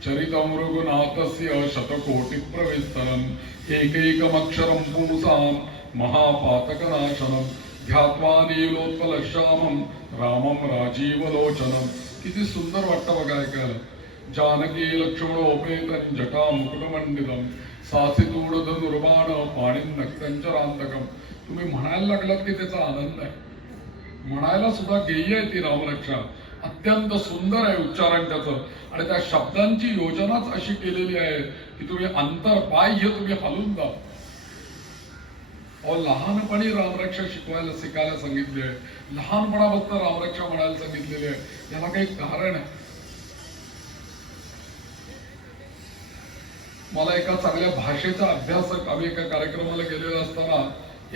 चरितमृगुनाथस्य शतकोटी प्रविस्तरम एकैकमक्षरम पुंसाम महापातकनाशनम ध्यात्वा नीलोत्पलश्यामं रामं राजीवलोचनं. किती सुंदर वाटतं बघा ऐकायला. जानकी लक्ष्मणोपेतं जटामुकुटमण्डितं सासितूढधनुर्बाण पाणिं नक्तञ्चरान्तकं. तुम्ही म्हणायला लागलात की त्याचा आनंद आहे. म्हणायला सुद्धा गेय आहे ती रामरक्षा. अत्यंत सुंदर आहे उच्चारण त्याचं. आणि त्या शब्दांची योजनाच अशी केलेली आहे की तुम्ही अंतर बाह्य तुम्ही हलून जा. लहानपणी रामरक्षा शिकायला सांगितली आहे. लहानपणापासून रामरक्षा म्हणायला सांगितलेली आहे. याला काही कारण आहे. मला एका चांगल्या भाषेचा अभ्यासक, आम्ही एका कार्यक्रमाला गेलेलो असताना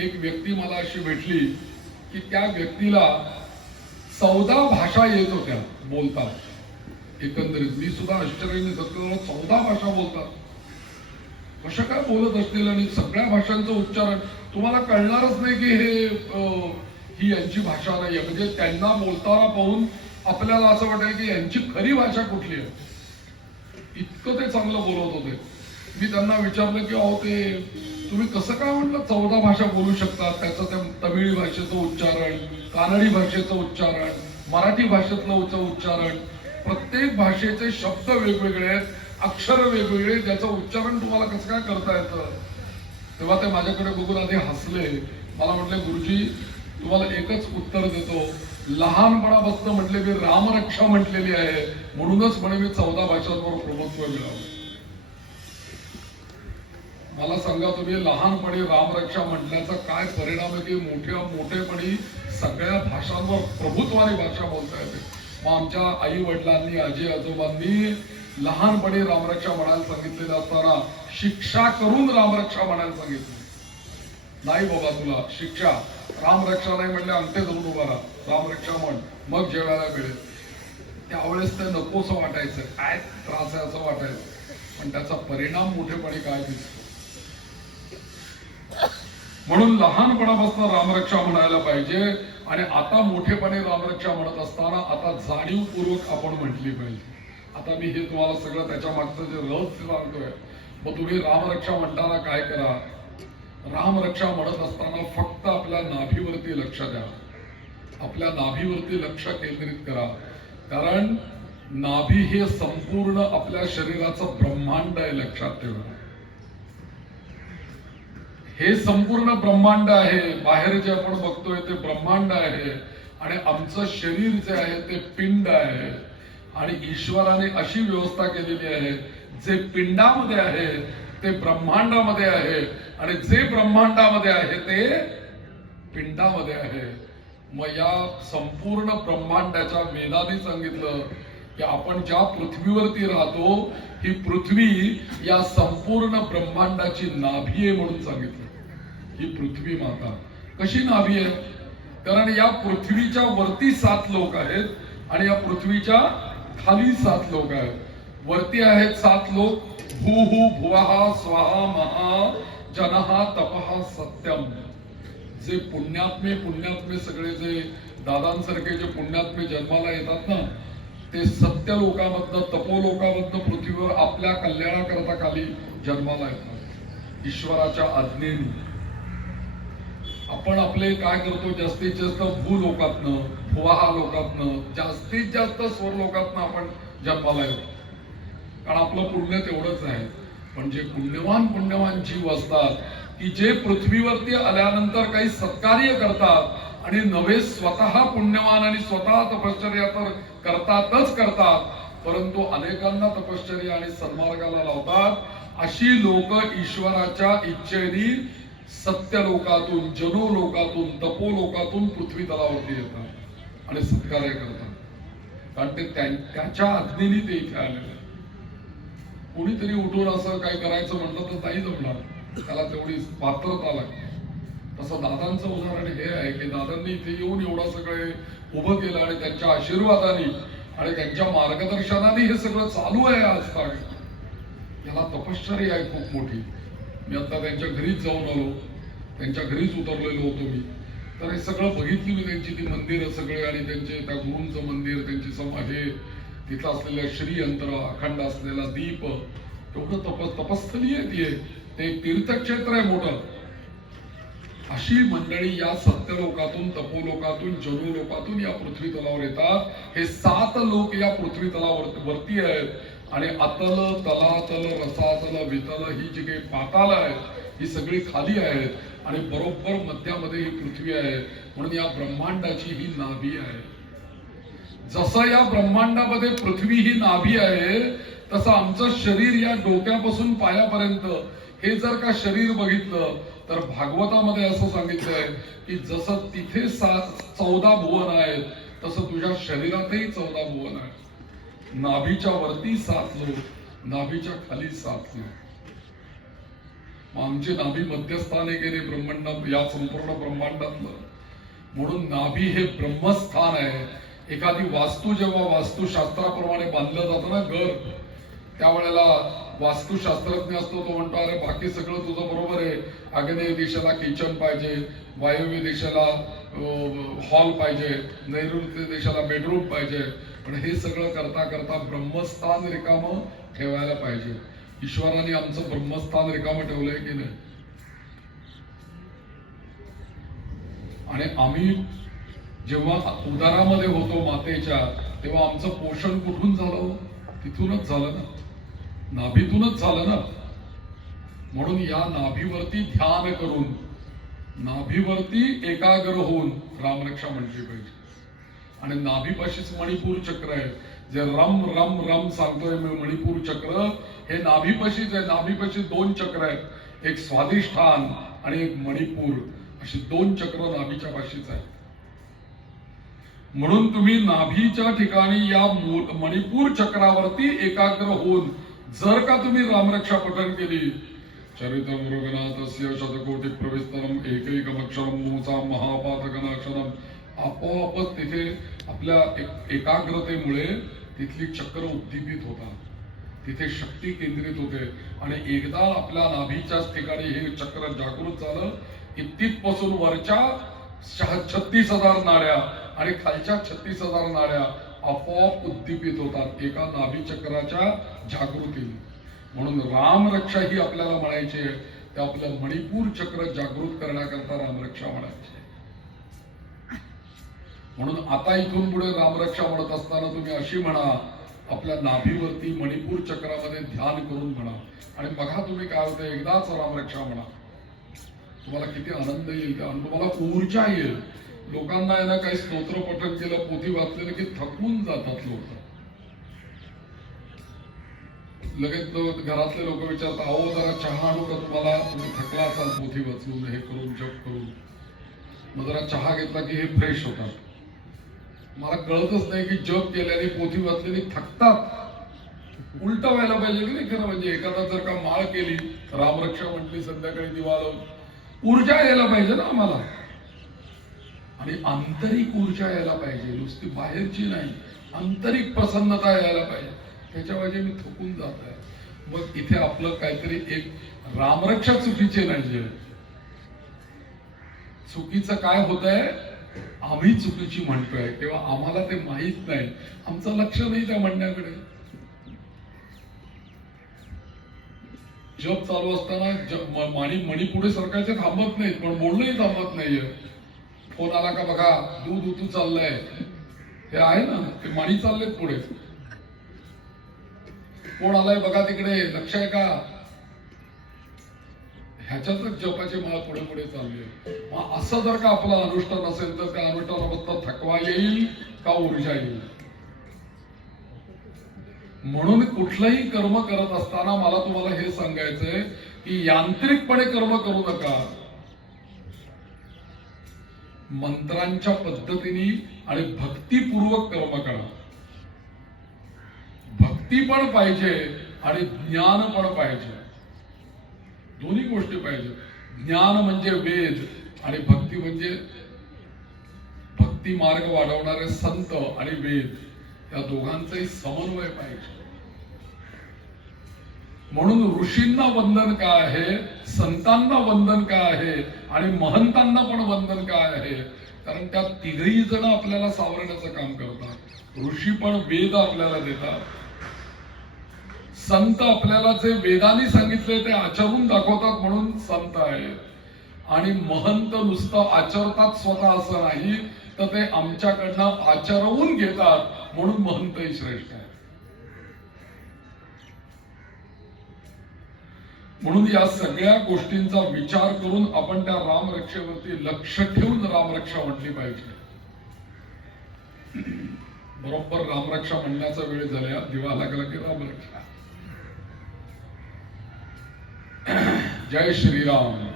एक व्यक्ती मला अशी भेटली की त्या व्यक्तीला 14 भाषा येत होत्या बोलता. एकंदरीत मी सुद्धा आश्चर्याने थकलो. 14 भाषा बोलतात. कशा काय बोलत असतील आणि सगळ्या भाषांचं उच्चारण तुम्हाला कळणारच नाही की ही यांची भाषा नाहीये. म्हणजे त्यांना बोलताना पाहून आपल्याला असं वाटेल की यांची खरी भाषा कुठली आहे. इतकं ते चांगलं बोलत होते. मी त्यांना विचारलं की अहो ते तुम्ही कसं काय म्हटलं 14 भाषा बोलू शकतात. त्याचं त्या तमिळ भाषेचं उच्चारण, कानडी भाषेचं उच्चारण, मराठी भाषेतलं उच्चारण, प्रत्येक भाषेचे शब्द वेगवेगळे आहेत, अक्षर वेगवेगळे, ज्याचं उच्चारण तुम्हाला कसं काय करता येतं. तेव्हा ते माझ्याकडे बघून आधी हसले. मला म्हटले गुरुजी तुम्हाला एकच उत्तर देतो. लहानपणापासून म्हटले मी रामरक्षा म्हटलेली आहे म्हणूनच म्हणे मी 14 भाषांवर प्रभुत्व मिळालं. मला सांगा तुम्ही लहानपणी रामरक्षा म्हटल्याचा काय परिणाम आहे की मोठेपणी सगळ्या भाषांवर प्रभुत्वाने भाषा बोलता येते. मग आमच्या आई वडिलांनी, आजी आजोबांनी लहानपणी रामरक्षा म्हणायला सांगितलेलं असताना शिक्षा करून रामरक्षा म्हणायला सांगितलं. नाही बाबा तुला शिक्षा, रामरक्षा नाही म्हणले अंगठे धरून उभा राहा, रामरक्षा म्हण मग जेवायला मिळेल. त्यावेळेस ते नकोसं वाटायचं, काय त्रास आहे असं वाटायचं. पण त्याचा परिणाम मोठेपणी काय दिसतो. म्हणून लहानपणापासून रामरक्षा म्हणायला पाहिजे. आणि आता मोठेपणे रामरक्षा म्हणत असताना आता जाणीवपूर्वक आपण म्हटली पाहिजे. आता मी हे तुम्हाला सगळं त्याच्या मागचं जे रहस्य सांगतोय. मग तुम्ही रामरक्षा म्हणताना काय करा. रामरक्षा म्हणत असताना फक्त आपल्या नाभीवरती लक्ष द्या. आपल्या नाभीवरती लक्ष केंद्रित करा. कारण नाभी हे संपूर्ण आपल्या शरीराचं ब्रह्मांड आहे. लक्षात ठेवा, हे संपूर्ण ब्रह्मांड आहे. बाहेर जे आपण बघतोय ते ब्रह्मांड आहे आणि आमचं शरीर जे आहे ते पिंड आहे. आणि ईश्वराने अशी व्यवस्था केलेली आहे जे पिंडामध्ये आहे ते ब्रह्मांडामध्ये आहे आणि जे ब्रह्मांडामध्ये आहे ते पिंडामध्ये आहे. मग या संपूर्ण ब्रह्मांडाच्या वेदाने सांगितलं की आपण ज्या पृथ्वीवरती राहतो ही पृथ्वी या संपूर्ण ब्रह्मांडाची नाभी आहे म्हणून सांगितलं. ही पृथ्वी माता कशी नाभी आहे. कारण या पृथ्वीच्या वरती 7 लोक आहेत आणि या पृथ्वीच्या खाली 7 लोक आहेत. वरती आहेत 7 लोक. भूहु भुवः स्वहा महा जनः तपः सत्यम. जे पुण्यात्मे सगळे जे दादांसारखे जे पुण्यात्मे जन्माला येतात ना ते सत्य लोकांमधनं, तपोलोकामधनं पृथ्वीवर आपल्या कल्याणाकरता खाली जन्माला येतात ईश्वराच्या आज्ञेने. आपण आपले काय करतो जास्तीत जास्त भूलोकातनं, भुवाहा लोकातनं, जास्तीत जास्त स्वर लोकातनं आपण जन्माला येतो. कारण आपलं पुण्य तेवढंच आहे. पण जे पुण्यवान जीव असतात की जे पृथ्वीवरती आल्यानंतर काही सत्कार्य करतात आणि नव्हे स्वतः पुण्यवान आणि स्वतः तपश्चर्या तर करतात परंतु अनेकांना तपश्चर्या आणि सन्मार्गाला लावतात. अशी लोक ईश्वराच्या इच्छेने सत्य लोकातून, जनो लोकातून, तपो लोकातून पृथ्वी तलावरती येतात आणि सत्कार्य करतात. कारण ते त्याच्या आज्ञेने ते इथे आलेले. कोणीतरी उठून असं काही करायचं म्हटलं तर नाही जमणार. त्याला तेवढी पात्रता लागते. तसं दादांचं उदाहरण हे आहे की दादांनी इथे येऊन एवढं सगळे उभं केलं आणि त्यांच्या आशीर्वादाने आणि त्यांच्या मार्गदर्शनाने हे सगळं चालू आहे आज तक. याला तपश्चर्या आहे खूप मोठी. मी आता त्यांच्या घरीच जाऊन आलो, त्यांच्या घरीच उतरलेलो होतो मी. तर हे सगळं बघितली मी त्यांची ती मंदिरं सगळे आणि त्यांचे त्या गुरूंचं मंदिर, त्यांची समाधी, तिथं असलेल्या श्रीयंत्र, अखंड असलेला दीप, तेवढं तपस्थली आहे ती. ते एक तीर्थक्षेत्र आहे मोठं. अशी मंडळी या सत्यलोकातून, तपोलोकातून, जनुलोकातून या पृथ्वी तलावर येतात. हे 7 लोक या पृथ्वी तलावरती आहेत आणि अतल, तलातल, रसातल, वितल ही जी काही पाताल आहेत ही सगळी खाली आहेत आणि बरोबर मध्यामध्ये ही पृथ्वी आहे. म्हणून या ब्रह्मांडाची ही नाभी आहे. जसं या ब्रह्मांडामध्ये पृथ्वी ही नाभी आहे तसं आमचं शरीर या डोक्यापासून पायापर्यंत हे जर का शरीर बघितलं तर भागवतामध्ये असं सांगितलंय की जसं तिथे 14 भुवन आहेत तसं तुझ्या शरीरातही 14 भुवन आहेत. नाभीच्या वरती 7 लोक, नाभीच्या खाली 7 लोक. आमची नाभी मध्यस्थाने गेली ब्रह्मांडात, या संपूर्ण ब्रह्मांडातलं. म्हणून नाभी हे ब्रह्मस्थान आहे. एखादी वास्तू जेव्हा वास्तुशास्त्राप्रमाणे बांधलं जातं ना घर, त्यावेळेला वास्तुशास्त्रज्ञ असतो तो म्हणतो अरे बाकी सगळं तुझं बरोबर आहे, आग्नेय दिशेला किचन पाहिजे, वायव्य दिशेला हॉल पाहिजे, नैऋत्य दिशेला बेडरूम पाहिजे, पण हे सगळं करता करता ब्रह्मस्थान रिकामं ठेवायला पाहिजे. ईश्वराने आमचं ब्रह्मस्थान रिकामं ठेवलंय की नाही? आणि आम्ही जेव्हा उदरामध्ये होतो मातेच्या तेव्हा आमचं पोषण कुठून झालं? तिथूनच झालं ना, नाभीतूनच झालं ना. म्हणून या नाभीवरती ध्यान करून, नाभीवरती एकाग्र होऊन रामरक्षा म्हटली पाहिजे. आणि नाभीपाशीच मणिपूर चक्र आहे. जे रम रम रम सांगतोय मी, मणिपूर चक्र हे नाभीपाशीच आहे. नाभीपाशी 2 चक्र आहेत, एक स्वाधिष्ठान आणि एक मणिपूर, अशी 2 चक्र नाभीच्या पाशीच आहेत. म्हणून तुम्ही नाभीच्या ठिकाणी या मणिपूर चक्रावरती एकाग्र होऊन जर का तुम्ही रामरक्षा पठण केली, चरितं रघुनाथस्य शतकोटी प्रविस्तरम एकैकमक्षरम मूसा महापातकनाशनम, आपोआपच तिथे आपल्या एकाग्रतेमुळे तिथली चक्र उद्दीपित होतात, तिथे शक्ती केंद्रित होते. आणि एकदा आपल्या नाभीच्याच ठिकाणी हे चक्र जागृत झालं की तिथपासून वरच्या 36,000 नाड्या आणि खालच्या 36,000 नाड्या आपोआप उद्दीपित होतात एका नाभी चक्राच्या जागृतीने. म्हणून रामरक्षा ही आपल्याला म्हणायची आहे, ते आपलं मणिपूर चक्र जागृत करण्याकरता रामरक्षा म्हणायची. म्हणून आता इथून पुढे रामरक्षा म्हणत असताना तुम्ही अशी म्हणा, आपल्या नाभीवरती मणिपूर चक्रामध्ये ध्यान करून म्हणा. आणि बघा तुम्ही काय होतं, एकदाच रामरक्षा म्हणा, तुम्हाला किती आनंद येईल आणि तुम्हाला ऊर्जा येईल. लोकांना आहे ना, काही स्तोत्र पठण केलं, पोथी वाचलेलं की थकून जातात लोक. लगेच घरातले लोक विचारतात, अहो जरा चहा आणू का तुम्हाला, तुम्ही थकला असाल पोथी वाचून, हे करून, जप करून. मग जरा चहा घेतला की हे फ्रेश होतात. मला कळतच नाही की जप केल्याने, पोथी वाचल्याने थकतात. उलट व्हायला पाहिजे की नाही खरं. म्हणजे एखादा जर का माळ केली, रामरक्षा म्हटली, संध्याकाळी दिवा लावून, ऊर्जा यायला पाहिजे ना आम्हाला. आणि आंतरिक ऊर्जा यायला पाहिजे, नुसती बाहेरची नाही, आंतरिक प्रसन्नता यायला पाहिजे. त्याच्या वजह मी थकून जात आहे. मग इथे आपलं काहीतरी एक रामरक्षा चुकीची नाहीये. चुकीचं काय होत आहे, आम्ही चुकीची म्हणतोय तेव्हा आम्हाला ते माहित नाही, आमचं लक्ष नाही त्या म्हणण्याकडे. जप चालू असताना मणी पुढे सरकायचे थांबत नाहीत, पण बोलणंही थांबत नाहीये. फोन आला का बघा, दूध उतू चाललंय, हे आहे ना, ते मणी चाललेत पुढे. कोण आलाय बघा तिकडे, लक्ष आहे का? ह्याच्यातच जपाची माळ पुढे पुढे चालली आहे. मग असं जर का आपलं अनुष्ठान असेल तर त्या अनुष्ठानाबद्दल थकवा येईल का ऊर्जा येईल? म्हणून कुठलंही कर्म करत असताना मला तुम्हाला हे सांगायचंय की यांत्रिकपणे कर्म करू नका. मंत्रांच्या पद्धतीने आणि भक्तिपूर्वक कर्म करा. भक्ती पण पाहिजे आणि ज्ञान पण पाहिजे, दोन्ही गोष्टी पाहिजे. ज्ञान म्हणजे वेद आणि भक्ती म्हणजे भक्ती मार्ग वाढवणारे संत आणि वेद, या दोघांचाही समन्वय पाहिजे. म्हणून ऋषींना वंदन काय आहे, संतांना वंदन काय आहे आणि महंतांना पण वंदन काय आहे, कारण त्या तिघही जण आपल्याला सावरण्याचं काम करतात. ऋषी पण वेद आपल्याला देतात, संत आपल्याला जे वेदांनी सांगितले ते आचरून दाखवतात म्हणून संत आहेत, आणि महंत नुसतं आचरतात स्वतः असं नाही, तर ते आमच्याकडनं आचरवून घेतात, म्हणून महंतही श्रेष्ठ आहे. म्हणून या सगळ्या गोष्टींचा विचार करून आपण त्या रामरक्षेवरती लक्ष ठेवून रामरक्षा म्हटली पाहिजे. बरोबर रामरक्षा म्हणण्याचा वेळ झाला, दिवा लागला की रामरक्षा. जय श्रीराम.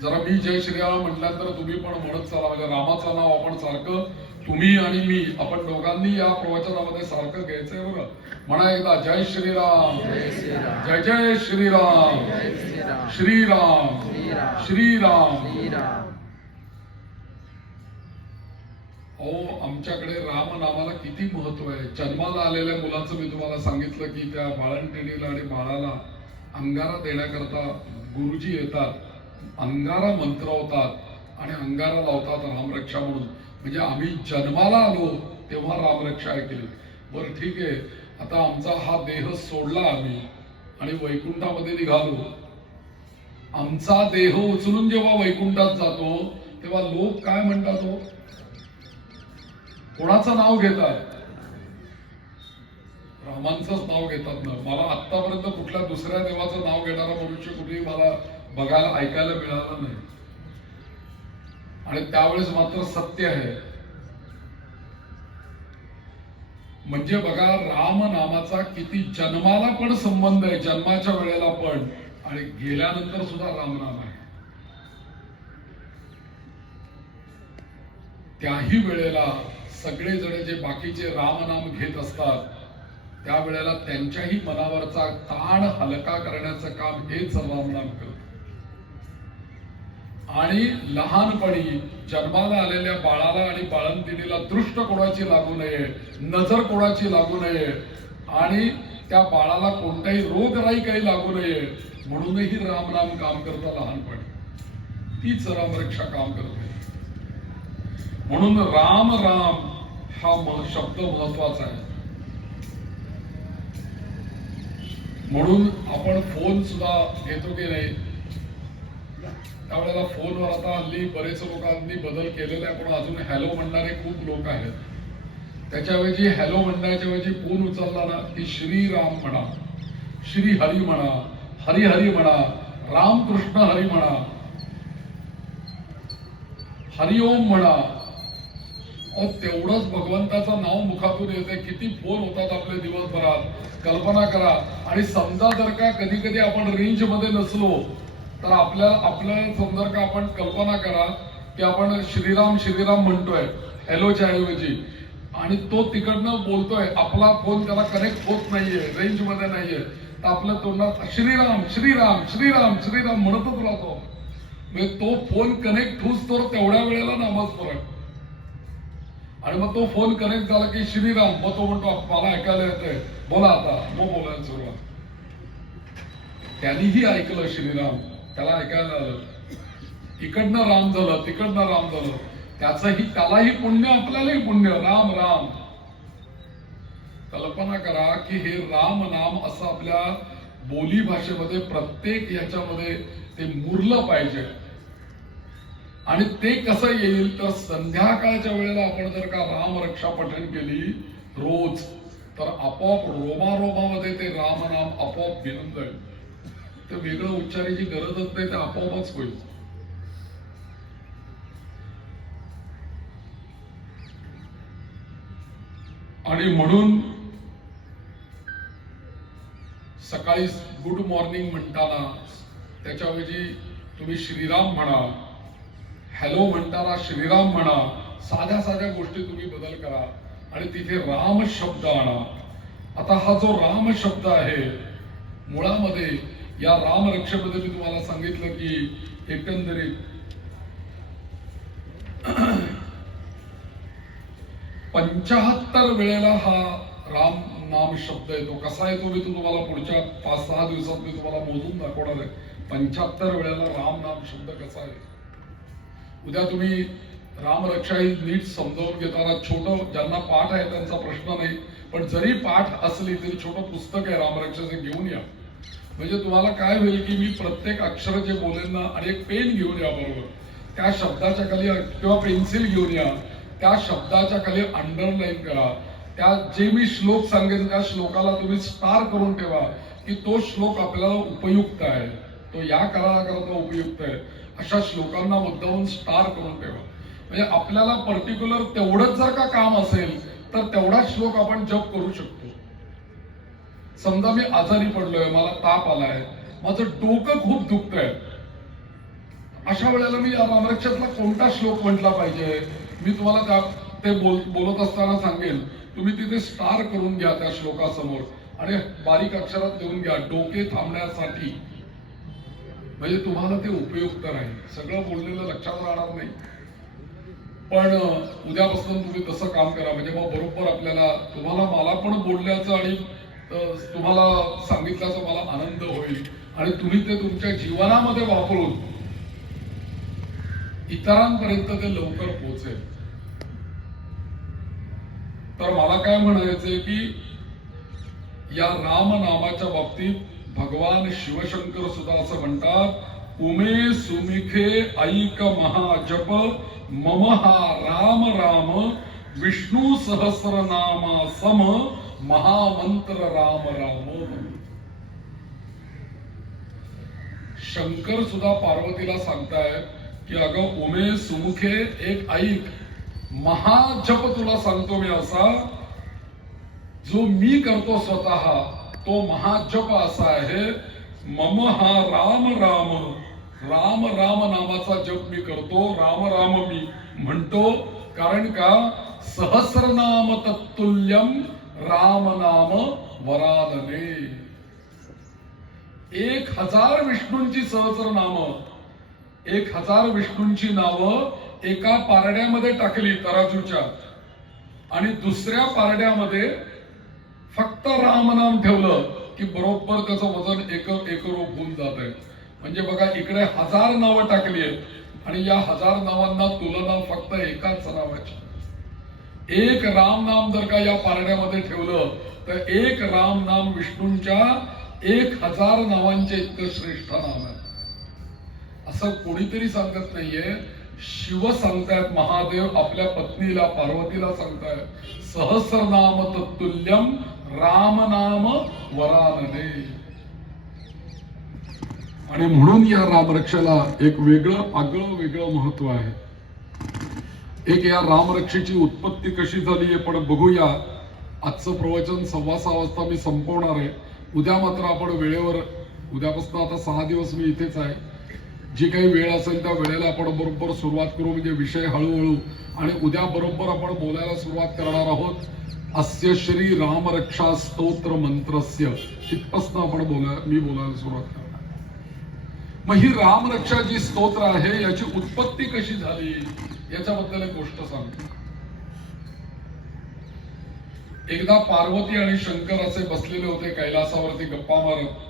जरा मी जय श्रीराम म्हटल्यानंतर तुम्ही पण म्हणत चला, म्हणजे रामाचं नाव आपण सारखं तुम्ही आणि मी आपण दोघांनी या प्रवचनामध्ये सारखं घ्यायचंय बरं. म्हणा एकदा जय श्रीराम. जय जय श्रीराम. श्रीराम श्रीराम. अहो, आमच्याकडे राम नामाला किती महत्व आहे. जन्माला आलेल्या मुलाचं मी तुम्हाला सांगितलं की त्या बाळंतिणीला आणि बाळाला अंगारा देण्याकरता गुरुजी येतात, अंगारा मंत्रवतात आणि अंगारा लावतात रामरक्षा म्हणून. म्हणजे आम्ही जन्माला आलो तेव्हा रामरक्षा केली. बरं ठीक आहे, आता आमचा हा देह सोडला आम्ही आणि वैकुंठामध्ये निघालो. आमचा देह उचलून जेव्हा वैकुंठात जातो तेव्हा लोक काय म्हणतात, हो कोणाचं नाव घेतात? रामांचंच नाव घेतात ना. मला आतापर्यंत कुठल्या दुसऱ्या देवाचं नाव घेणारा मनुष्य कुठेही मला बघायला ऐकायला मिळाला नाही. आणि त्यावेळेस मात्र सत्य आहे. म्हणजे बघा, राम नामाचा किती जन्माला पण संबंध आहे, जन्माच्या वेळेला पण, आणि गेल्यानंतर सुद्धा रामनाम आहे. त्याही वेळेला सगळेजण जे बाकीचे रामनाम घेत असतात त्यावेळेला त्यांच्याही मनावरचा ताण हलका करण्याचं काम हेच रामनाम करतं. आणि लहानपणी जन्माला आलेल्या बाळाला आणि बाळंतिणीला दृष्ट कोणाची लागू नये, नजर कोणाची लागू नये, आणि त्या बाळाला कोणताही रोगराई काही लागू नये म्हणूनही रामनाम काम करतं लहानपणी. तीच रामरक्षा काम करते. म्हणून राम राम हा शब्द महत्वाचा आहे. म्हणून आपण फोन सुद्धा घेतो की नाही, त्यावेळेला फोनवर आता हल्ली बरेच लोकांनी बदल केलेला आहे, पण अजून हॅलो म्हणणारे खूप लोक आहेत. त्याच्याऐवजी हॅलो म्हणण्याच्या ऐवजी फोन उचलला ना की श्रीराम म्हणा, श्री हरी म्हणा, हरी हरी म्हणा, रामकृष्ण हरी म्हणा, हरिओम म्हणा. तेवढंच भगवंताचं नाव मुखातून येते. किती फोन होतात आपले दिवसभरात, कल्पना करा. आणि समजा जर का कधी कधी आपण रेंज मध्ये नसलो तर आपल्या समजा का आपण कल्पना करा की आपण श्रीराम श्रीराम म्हणतोय हॅलोच्या ऐवजी, आणि तो तिकडनं बोलतोय, आपला फोन त्याला कनेक्ट होत नाहीये, रेंज मध्ये नाहीये, तर आपल्या तोंडात श्रीराम श्रीराम श्रीराम श्रीराम म्हणतच राहतो. म्हणजे तो फोन कनेक्ट होऊस तर तेवढ्या वेळेला नामच फरक. आणि मग तो फोन कनेक्ट झाला की श्रीराम, मग तो म्हणतो मला ऐकायला येतंय, बोला आता, मग बोलायला सुरुवात. त्यांनीही ऐकलं श्रीराम, त्याला ऐकायला आलं, इकडनं राम झालं, तिकडनं राम झालं, त्यालाही पुण्य, आपल्यालाही पुण्य. राम राम. कल्पना करा की हे राम नाम असं आपल्या बोली भाषेमध्ये प्रत्येक याच्यामध्ये ते मुरलं पाहिजे. आणि ते कसं येईल तर संध्याकाळच्या वेळेला आपण जर का रामरक्षा पठण केली रोज, तर आपोआप रोमारोमामध्ये ते रामनाम आपोआप भिनून जाईल. ते वेगळं उच्चाराची गरजच नाही, ते आपोआपच होईल. आणि म्हणून सकाळी गुड मॉर्निंग म्हणताना त्याच्याऐवजी तुम्ही श्रीराम म्हणा, हॅलो म्हणताना श्रीराम म्हणा. साध्या साध्या गोष्टी तुम्ही बदल करा आणि तिथे राम शब्द आणा. आता हा जो राम शब्द आहे, मुळामध्ये या रामरक्षेमध्ये मी तुम्हाला सांगितलं की एकंदरीत 75 वेळेला हा राम नाम शब्द येतो. कसा येतो मी तुम्हाला पुढच्या 5-6 दिवसात मी तुम्हाला मोजून दाखवणार आहे. 75 वेळेला राम नाम शब्द कसा आहे. उद्या तुम्ही रामरक्षा ही नीट समजावून घेताना छोटं, ज्यांना पाठ आहे त्यांचा प्रश्न नाही, पण जरी पाठ असली तरी छोटं पुस्तक आहे रामरक्षाचे घेऊन या. म्हणजे तुम्हाला काय होईल की मी प्रत्येक अक्षर जे बोलेन ना, आणि एक पेन घेऊन या बरोबर, त्या शब्दाच्या खाली किंवा पेन्सिल घेऊन या, त्या शब्दाच्या खाली अंडरलाईन करा. त्या जे मी श्लोक सांगेन त्या श्लोकाला तुम्ही स्टार करून ठेवा की तो श्लोक आपल्याला उपयुक्त आहे, तो या काळाकरता उपयुक्त आहे. अशा श्लोकांना मुद्दाहून स्टार करून ठेवा. म्हणजे आपल्याला पर्टिक्युलर तेवढंच जर का काम असेल तर तेवढाच श्लोक आपण जप करू शकतो. समजा मी आजारी पडलोय, मला ताप आलाय, माझं डोकं खूप दुखतंय, अशा वेळेला मी या रामरक्षातला कोणता श्लोक म्हटला पाहिजे, मी तुम्हाला ते बोलत असताना सांगेन. तुम्ही तिथे स्टार करून घ्या त्या श्लोकासमोर आणि बारीक अक्षरात लिहून घ्या, डोके थांबण्यासाठी. म्हणजे तुम्हाला ते उपयुक्त राहील. सगळं बोललेलं लक्षात राहणार नाही, पण उद्यापासून तुम्ही तसं काम करा. म्हणजे मग बरोबर आपल्याला, तुम्हाला, मला पण बोलण्याचं आणि तुम्हाला सांगितल्याचा मला आनंद होईल आणि तुम्ही ते तुमच्या जीवनामध्ये वापरून इतरांपर्यंत ते लवकर पोहोचेल. तर मला काय म्हणायचंय की या राम नामाच्या बाबतीत भगवान शिवशंकर सुद्धा असं म्हणतात, उमे सुमिखे ऐक महाजप मम हा राम राम विष्णू सहस्रनामा सम महामंत्र राम राम. शंकर सुद्धा पार्वतीला सांगतायत की अगं उमे सुमुखे एक ऐक, महाजप तुला सांगतो मी असा, जो मी करतो स्वतः तो महाजप असा आहे. मम हा राम राम, राम राम नामाचा जप मी करतो, राम राम मी म्हणतो. कारण का सहस्रनाम तत्तुल्यम राम नाम वरानने. 1000 विष्णूंची सहस्रनाम, 1000 विष्णूंची नावं एका पारड्यामध्ये टाकली तराजूच्या आणि दुसऱ्या पारड्यामध्ये फक्त रामनाम ठेवलं की बरोबर त्याचं वजन एकरूप होऊन जात आहे. म्हणजे बघा, इकडे 1000 नावं टाकली आहेत आणि या 1000 नावांना तुलना फक्त एकाच नावाची. एक राम नाम जर का या पारड्यामध्ये ठेवलं तर एक राम नाम विष्णूंच्या 1000 नावांचे इतकं श्रेष्ठ नाम आहे. असं कोणीतरी सांगत नाहीये, शिव सांगतायत, महादेव आपल्या पत्नीला पार्वतीला सांगतायत, सहस्रनाम तत्तुल्यम राम नाम वरानने. आणि म्हणून या रामरक्षाला एक वेगळं महत्व आहे. एक या रामरक्षेची उत्पत्ती कशी झाली आहे पण बघूया. आजचं प्रवचन 6:15 वाजता मी संपवणार आहे. उद्या मात्र आपण वेळेवर, उद्यापासून आता 6 दिवस मी इथेच आहे, जी काही वेळ असेल त्या वेळेला आपण बरोबर सुरुवात करू. म्हणजे विषय हळूहळू, आणि उद्या बरोबर आपण बोलायला सुरुवात करणार आहोत. अस्य श्री रामरक्षा स्तोत्र मंत्रस्य, तिथपासून आपण मी बोलायला सुरुवात करणार. मग ही रामरक्षा जी स्तोत्र आहे याची उत्पत्ती कशी झाली याच्याबद्दल एक गोष्ट सांगतो. एकदा पार्वती आणि शंकर असे बसलेले होते कैलासावरती गप्पा मारत,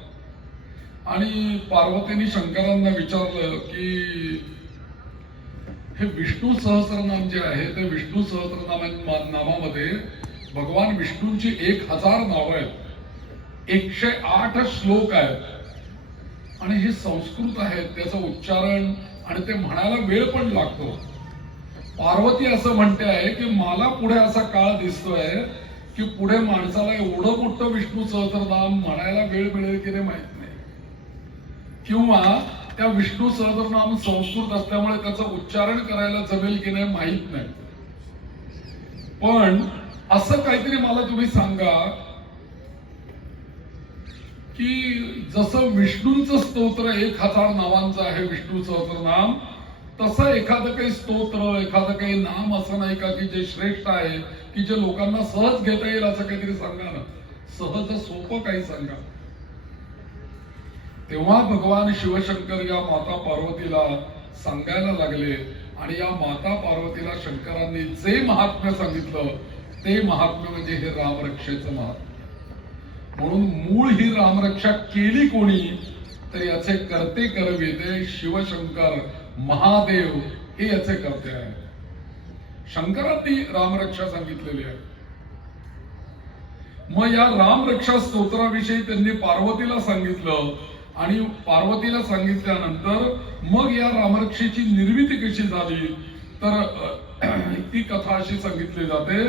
आणि पार्वतीने शंकरांना विचारलं की हे विष्णू सहस्रनाम जे आहे ते विष्णू सहस्रनामामध्ये भगवान विष्णूंची 1000 नावं आहेत, 108 श्लोक आहेत आणि हे संस्कृत आहेत, त्याचं उच्चारण आणि ते म्हणायला वेळ पण लागतो. पार्वती असं म्हणते आहे की मला पुढे असा काळ दिसतोय की पुढे माणसाला एवढं मोठं विष्णू सहस्रनाम म्हणायला वेळ मिळेल की नाही माहित नाही, किंवा त्या विष्णू सहस्रनाम संस्कृत असल्यामुळे त्याचं उच्चारण करायला जमेल की नाही माहित नाही. पण असं काहीतरी मला तुम्ही सांगा की जसं विष्णूंचं स्तोत्र 1000 नावांचं आहे विष्णू सहस्रनाम, तसं एखादं काही स्तोत्र, एखादं काही नाम असं नाही का की जे श्रेष्ठ आहे, की जे लोकांना सहज घेता येईल, असं काहीतरी सांगा ना, सहज सोपं काही सांगा. तेव्हा भगवान शिवशंकर या माता पार्वतीला सांगायला लागले आणि या माता पार्वतीला शंकरांनी जे महात्म्य सांगितलं ते महात्म्य म्हणजे हे रामरक्षेचं महात्म्य. म्हणून मूळ ही रामरक्षा केली कोणी तर याचे करते करविते शिवशंकर महादेव हे याचे करते आहे. शंकरांनी रामरक्षा सांगितलेली आहे. मग या रामरक्षा स्तोत्राविषयी त्यांनी पार्वतीला सांगितलं आणि पार्वतीला सांगितल्यानंतर मग या रामरक्षेची निर्मिती कशी झाली तर ती कथा अशी सांगितली जाते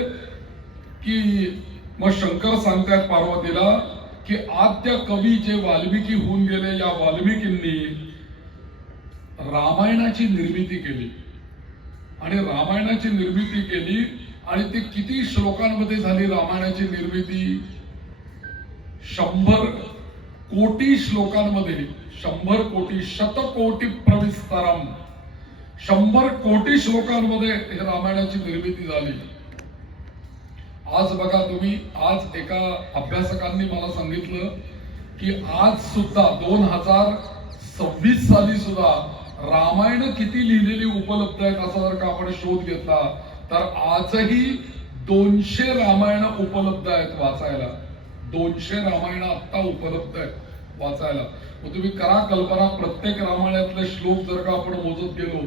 की मग शंकर सांगतायत पार्वतीला की आद्य कवी जे वाल्मिकी होऊन गेले, या वाल्मिकींनी रामायणाची निर्मिती केली आणि रामायणाची निर्मिती केली आणि ते किती श्लोकांमध्ये झाली रामायणाची निर्मिती? 100 कोटी श्लोकांमध्ये, 100 कोटी, शतकोटी प्रविस्तरम, 100 कोटी श्लोकांमध्ये हे रामायणाची निर्मिती झाली. आज बघा तुम्ही, आज एका अभ्यासकांनी मला सांगितलं की आज सुद्धा 2026 साली सुद्धा रामायण किती लिहिलेली उपलब्ध आहेत असा जर का आपण शोध घेतला तर आजही 200 रामायण उपलब्ध आहेत वाचायला. 200 रामायण आता उपलब्ध आहेत वाचायला. मग तुम्ही करा कल्पना, प्रत्येक रामायणातले श्लोक जर का आपण मोजत गेलो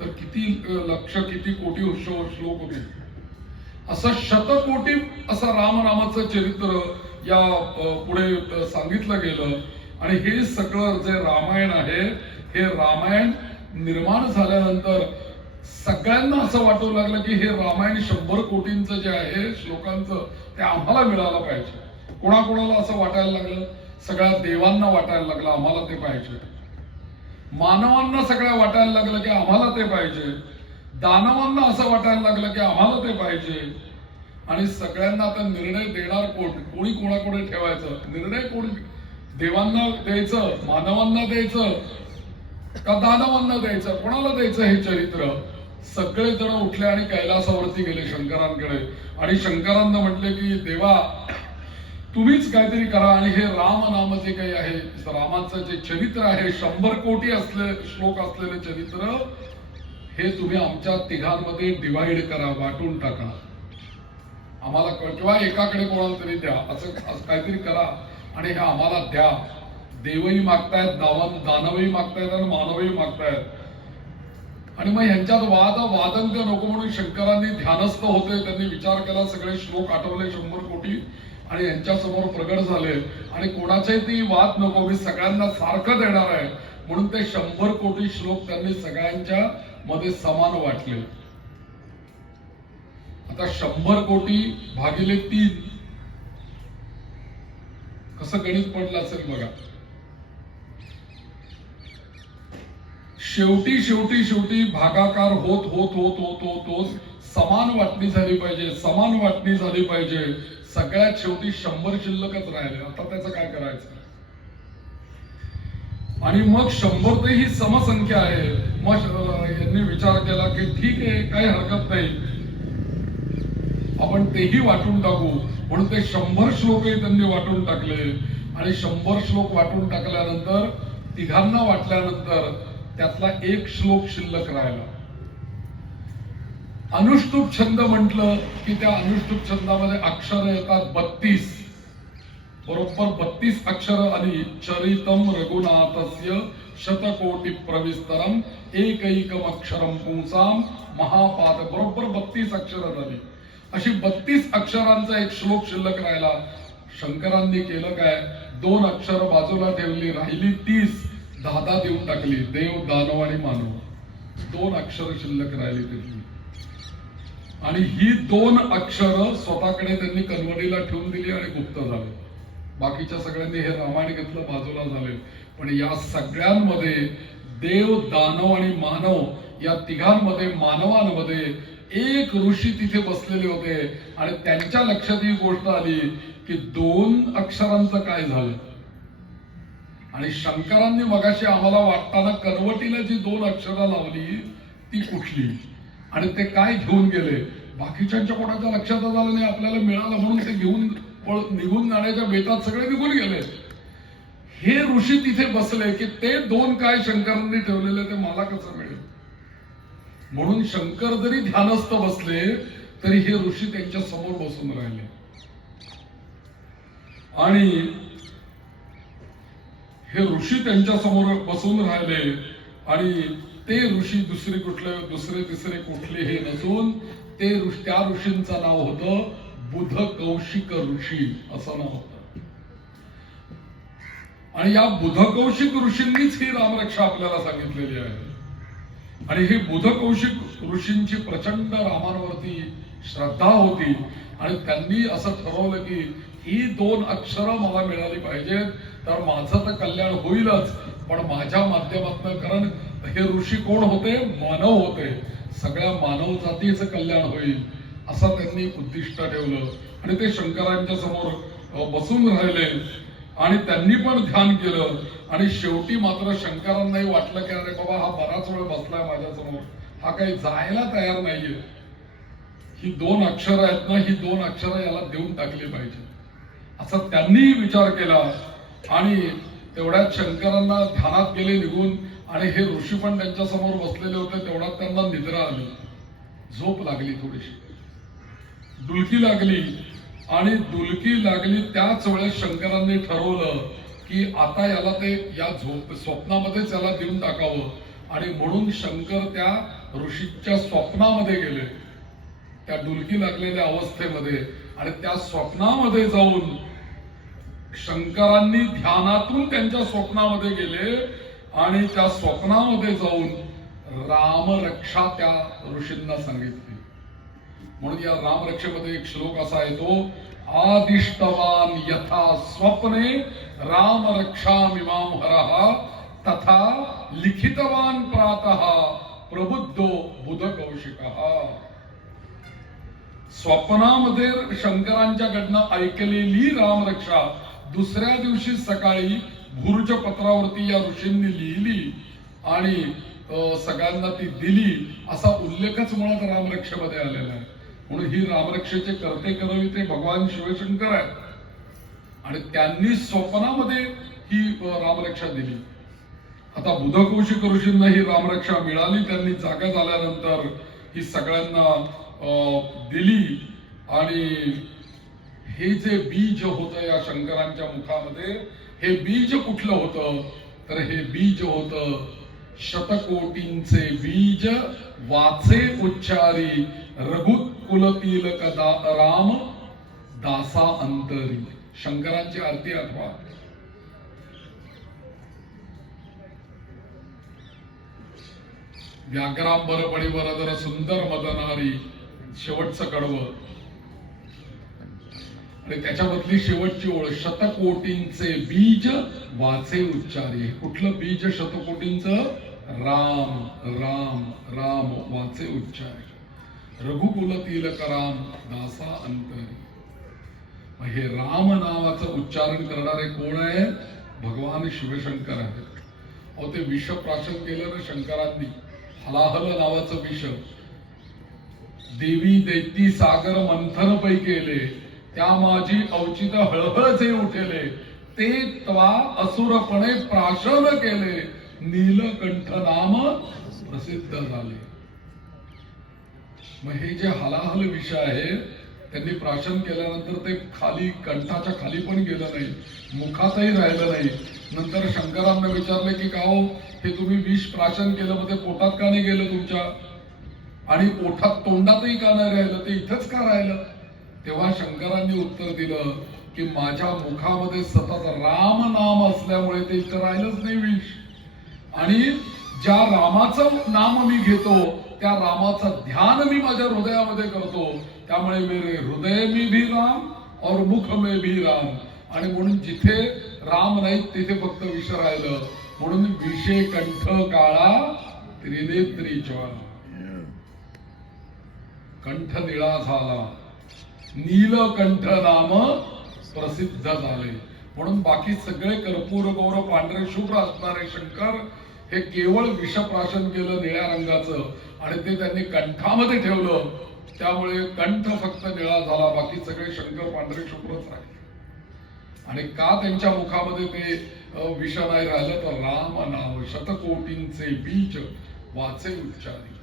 तर किती लक्ष, किती कोटी श्लोक होते. असं शतकोटी असं रामाचं चरित्र या पुढे सांगितलं गेलं. आणि हे सगळं जे रामायण आहे, हे रामायण निर्माण झाल्यानंतर सगळ्यांना असं वाटू लागलं की हे रामायण 100 कोटींचं जे आहे श्लोकांचं ते आम्हाला मिळालं पाहिजे. कोणाकोणाला असं वाटायला लागलं? सगळ्या देवांना वाटायला लागलं आम्हाला ते पाहिजे, मानवांना सगळ्या वाटायला लागलं की आम्हाला ते पाहिजे, दानवांना असं वाटायला लागलं की आम्हाला ते पाहिजे. आणि सगळ्यांना आता निर्णय देणार कोण? कोणी कोणाकडे ठेवायचं? निर्णय कोण? देवांना द्यायचं, मानवांना द्यायचं का दानवांना द्यायचं? कोणाला द्यायचं हे चरित्र? सगळे जण उठले आणि कैलासावरती गेले शंकरांकडे आणि शंकरांना म्हटले की देवा तुम्हीच काहीतरी करा आणि हे राम नाम जे काही आहे, रामाचं जे चरित्र आहे, 100 कोटी श्लोक असलेले चरित्र, हे तुम्ही आमच्या तिघांमध्ये डिवाइड करा, वाटून टाका. आम्हाला किंवा एकाकडे कोणाला तरी द्या, असं काहीतरी करा आणि हे आम्हाला द्या. देवही मागतायत, दानवही मागतायत आणि मानवही मागतायत. आणि मग ह्यांच्यात वादंग नको म्हणून शंकरांनी ध्यानस्थ होते, त्यांनी विचार केला, सगळे श्लोक आठवले 100 कोटी आणि यांच्या समोर प्रगट झाले. आणि कोणाचाही ती वाद नको, मी सगळ्यांना सारखं देणार आहे म्हणून ते 100 कोटी श्लोक त्यांनी सगळ्यांच्या मध्ये समान वाटले. आता 100 कोटी भागिले 3 कसं गणित पडलं असेल बघा. शेवटी भागाकार होत होत होत होत होत होत समान वाटणी झाली पाहिजे, समान वाटणी झाली पाहिजे. सगळ्यात शेवटी 100 शिल्लकच राहिले. आता त्याचं काय करायचं? आणि मग 100 ते ही समसंख्या आहे. मग यांनी विचार केला की ठीक आहे, काही हरकत नाही, आपण तेही वाटून टाकू. म्हणून ते 100 श्लोकही त्यांनी वाटून टाकले. आणि 100 श्लोक वाटून टाकल्यानंतर, तिघांना वाटल्यानंतर त्यातला एक श्लोक शिल्लक राहिला. अनुष्टुप छंद म्हटलं की त्या अनुष्टुप छंदामध्ये अक्षर येतात 32, बरोबर 32 अक्षर. आणि चरितम रघुनाथस्य शतकोटी प्रविस्तरम एकैकम अक्षरम पुंसाम महापाद, बरोबर 32 अक्षर झाली. अशी 32 अक्षरांचा एक श्लोक शिल्लक राहिला. शंकरांनी केलं काय? 2 अक्षर बाजूला ठेवली, राहिली 30, 10 देऊन टाकली. देव, दानव आणि मानव, 2 अक्षर शिल्लक राहिली त्यातली. आणि ही 2 अक्षर स्वतःकडे त्यांनी कन्वडीला ठेवून दिली आणि गुप्त झाले. बाकीच्या सगळ्यांनी हे रामायण घेतलं, बाजूला झाले. पण या सगळ्यांमध्ये देव, दानव आणि मानव या तिघांमध्ये, मानवांमध्ये एक ऋषी तिथे बसलेले होते. आणि त्यांच्या लक्षात ही गोष्ट आली की 2 अक्षरांचं काय झालं. आणि शंकरांनी मगाशी आम्हाला वाटताना कनवटीला जी 2 अक्षरं लावली ती कुठली आणि ते काय घेऊन गेले. बाकीच्यांच्या कोणाच्या लक्षात आलं नाही, आपल्याला मिळालं म्हणून ते घेऊन निघून जाण्याच्या बेतात सगळे निघून गेले. हे ऋषी तिथे बसले की ते 2 काय शंकरांनी ठेवलेले ते मला कसं मिळेल. म्हणून शंकर जरी ध्यानस्थ बसले तरी हे ऋषी त्यांच्या समोर बसून राहिले. आणि हे ऋषी त्यांच्या समोर बसून राहिले. आणि ते ऋषी दुसरे तिसरे कुठले हे नसून ते त्या ऋषींचं नाव होतं बुध कौशिक ऋषी असं नाव होतं. आणि या बुध कौशिक ऋषींनीच ही रामरक्षा आपल्याला सांगितलेली आहे. आणि ही बुध कौशिक ऋषींची प्रचंड रामांवरती श्रद्धा होती आणि त्यांनी असं ठरवलं की ही 2 अक्षरं मला मिळाली पाहिजेत, तर माझं तर कल्याण होईलच, पण माझ्या माध्यमातून, कारण हे ऋषी कोण होते? मानव होते, सगळ्या मानव जातीचं कल्याण होईल असं त्यांनी उद्दिष्ट ठेवलं. आणि ते शंकरांच्या समोर बसून राहिले आणि त्यांनी पण ध्यान केलं. आणि शेवटी मात्र शंकरांनाही वाटलं की अरे बाबा, हा बराच वेळ बसलाय माझ्या समोर, हा काही जायला तयार नाहीये, ही 2 अक्षरं आहेत ना, ही 2 अक्षरं याला देऊन टाकली पाहिजे असं त्यांनी विचार केला. आणि तेवढ्यात शंकरांना ध्यानात गेले निघून, आणि हे ऋषी पण त्यांच्या समोर बसलेले होते. तेवढ्यात त्यांना निद्रा आली, झोप लागली, थोडीशी डुलकी लागली. आणि डुलकी लागली त्याच वेळेस शंकरांनी ठरवलं की आता याला ते या स्वप्नामध्येच याला देऊन टाकावं. आणि म्हणून शंकर त्या ऋषीच्या स्वप्नामध्ये गेले, त्या डुलकी लागलेल्या अवस्थेमध्ये. आणि त्या स्वप्नामध्ये जाऊन शंकरांनी ध्यानातून त्यांच्या स्वप्नामध्ये गेले आणि त्या स्वप्नामध्ये जाऊन रामरक्षा त्या ऋषींना सांगितली. म्हणून या रामरक्षेमध्ये एक श्लोक असा येतो, आदिष्टवान यथा स्वप्ने रामरक्षामिमां हरः तथा लिखितवान प्रातः प्रबुद्धो बुध कौशिकः. स्वप्नामध्ये शंकरांच्याकडनं ऐकलेली रामरक्षा दुसऱ्या दिवशी सकाळी भुर्ज पत्रावरती या ऋषींनी लिहिली आणि सगळ्यांना ती दिली, असा उल्लेखच मुळात रामरक्षेमध्ये आलेला आहे. म्हणून ही रामरक्षेचे कर्ते करविते भगवान शिवशंकर आहेत. आणि त्यांनी स्वप्नामध्ये ही रामरक्षा दिली. आता बुधकौशिक ऋषींना ही रामरक्षा मिळाली. त्यांनी जागा झाल्यानंतर ही सगळ्यांना दिली. आणि हे जे बीज होतं या शंकरांच्या मुखामध्ये, हे बीज कुठलं होतं? तर हे बीज होतं शतकोटींचे बीज वाचे उच्चारी रघुकुलतील कदा राम दासा अंतरी. शंकरांची आरती आठवा. व्याघ्रांबर पडिवर जर सुंदर मदनारी, शेवटचं कडवं. आणि त्याच्यामधली शेवटची ओळ, शतकोटींचे बीज वाचे उच्चारी. कुठलं बीज शतकोटींचं? राम राम राम वाचे उच्चारी रघुकुल तिलक राम दासा अंतरी. हे राम नावाचं उच्चारण करणारे कोण आहे? भगवान शिवशंकर आहेत. अहो, ते विष प्राशन केलं ना शंकरांनी, हलाहल नावाचं विष. देवी दैती सागर मंथन पै केले, त्या माझी अवचित हळहळचे उठेले, ते त्वा असुरपणे प्राशन केले, नीलकंठ नाम प्रसिद्ध झाले. मग हे जे हलाहल विष आहे, त्यांनी प्राशन केल्यानंतर ते खाली, कंठाच्या खाली पण गेलं नाही, मुखातही राहिलं नाही. नंतर शंकरांना विचारले की का हो, हे तुम्ही विष प्राशन केलं, मग ते पोटात का नाही गेलं तुमच्या? आणि पोटात तोंडातही का नाही राहिलं, ते इथंच का राहिलं? तेव्हा शंकरांनी उत्तर दिलं की माझ्या मुखामध्ये सतत राम नाम असल्यामुळे ते इथं राहिलंच नाही विष. आणि ज्या रामाचं नाम मी घेतो, त्या रामाचं ध्यान मी माझ्या हृदयामध्ये करतो, त्यामुळे मेरे हृदय में भी राम और मुख में भी राम. आणि म्हणून जिथे राम नाही तिथे फक्त विष राहिलं. म्हणून विषे कंठ काळा त्रिनेत्री ज्वाला, कंठ निळा झाला, नीलकंठ नाम प्रसिद्ध झाले. म्हणून बाकी सगळे कर्पूर गौर पांढरे शुभ्र असणारे शंकर हे केवळ विषप्राशन केलं निळ्या रंगाचं, आणि ते त्यांनी कंठामध्ये ठेवलं, त्यामुळे कंठ फक्त निळा झाला, बाकी सगळे शंकर पांढरे शुभ्रच राहिले. आणि का त्यांच्या मुखामध्ये ते विष नाही राहिलं? तर राम नाव शतकोटींचे बीज वाचे उच्चारी.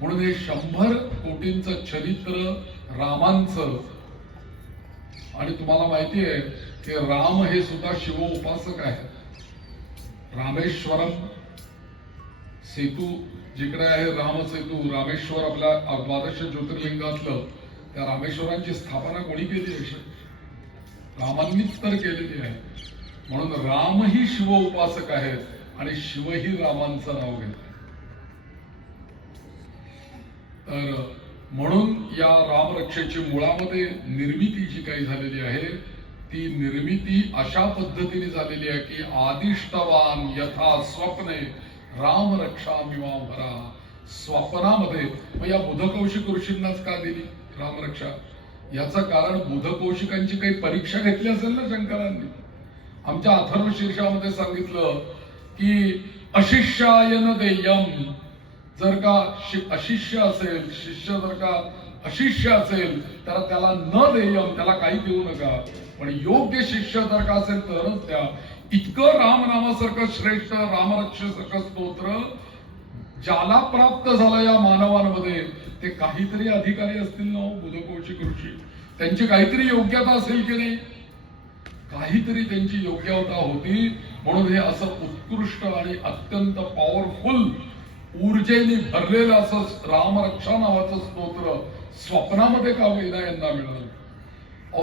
म्हणून हे 100 कोटींचं चरित्र रामांचं. आणि तुम्हाला माहिती आहे की राम हे सुद्धा शिव उपासक आहेत. रामेश्वरम सेतू जिकडे आहे, राम सेतू, रामेश्वर आपल्या 12 ज्योतिर्लिंगातलं, त्या रामेश्वरांची स्थापना कोणी केली अशी? रामांनीच तर केलेली आहे. म्हणून रामही शिव उपासक आहेत आणि शिवही रामांचं नाव घेतात. तर म्हणून या रामरक्षेची मुळामध्ये निर्मिती जी काही झालेली आहे ती निर्मिती अशा पद्धतीने झालेली आहे की आदिष्टवान यथा स्वप्ने रामरक्षामिवाभरा. स्वप्नामध्ये मग या बुधकौशिक ऋषींनाच का दिली रामरक्षा? याचं कारण बुधकौशिकांची काही परीक्षा घेतली असेल ना शंकरांनी. आमच्या अथर्व शीर्षामध्ये सांगितलं की अशिष्यायन देयम. जर का अशिष्य असेल, शिष्य जर का अशिष्य असेल तर त्याला न देयम, त्याला काही देऊ नका, पण योग्य शिष्य जर का असेल तरच द्या. इतकं रामनामासारखं श्रेष्ठ रामरक्षेसारखं स्तोत्र ज्याला प्राप्त झालं या मानवांमध्ये ते काहीतरी अधिकारी असतील ना बुधकौशिक ऋषी. त्यांची काहीतरी योग्यता असेल की नाही? काहीतरी त्यांची योग्यता होती. म्हणून हे असं उत्कृष्ट आणि अत्यंत पॉवरफुल ऊर्जेने भरलेलं असं रामरक्षा नावाचं स्तोत्र स्वप्नामध्ये का वेदा यांना मिळालं?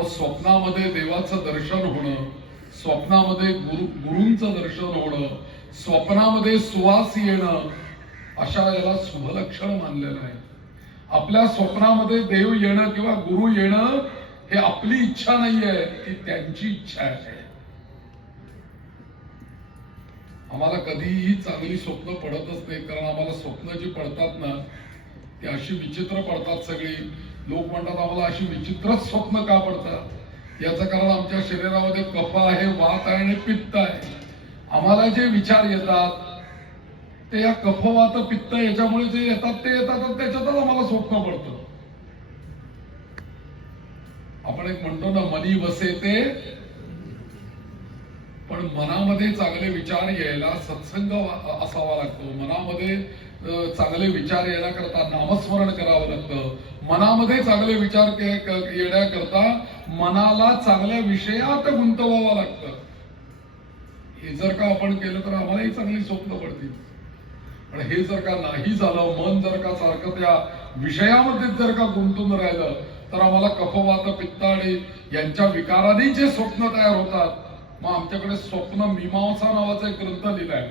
स्वप्नामध्ये देवाचं दर्शन होणं, स्वप्नामध्ये गुरूंचं दर्शन होणं, स्वप्नामध्ये सुवास येणं, अशा याला शुभलक्षण मानलेलं आहे. आपल्या स्वप्नामध्ये देव येणं किंवा गुरु येणं हे आपली इच्छा नाहीये, ती त्यांची इच्छा आहे. आम्हाला कधीही चांगली स्वप्न पडतच नाहीत, कारण आम्हाला स्वप्न जी पडतात ना ती अशी विचित्र पडतात. सगळी लोक म्हणतात आम्हाला अशी विचित्रच स्वप्न का पडतात? याचं कारण आमच्या शरीरामध्ये कफ आहे, वात आहे आणि पित्त आहे. आम्हाला जे विचार येतात ते या कफ वात पित्त याच्यामुळे जे येतात ते येतात, त्याच्यातच आम्हाला स्वप्न पडतं. आपण एक म्हणतो ना मनी वसे ते, पण मनामध्ये चांगले विचार यायला सत्संग असावा लागतो. मनामध्ये चांगले विचार येण्याकरता नामस्मरण करावं लागतं. मनामध्ये चांगले विचार येण्याकरता मनाला चांगल्या विषयात गुंतवावं लागतं. हे जर का आपण केलं तर आम्हालाही चांगली स्वप्न पडतील. पण हे जर का नाही झालं, मन जर का सारखं त्या विषयामध्ये जर का गुंतून राहिलं तर आम्हाला कफवात पित्त आणि यांच्या विकारांनी जे स्वप्न तयार होतात. मग आमच्याकडे स्वप्न मीमांसा नावाचा एक ग्रंथ लिहिलाय.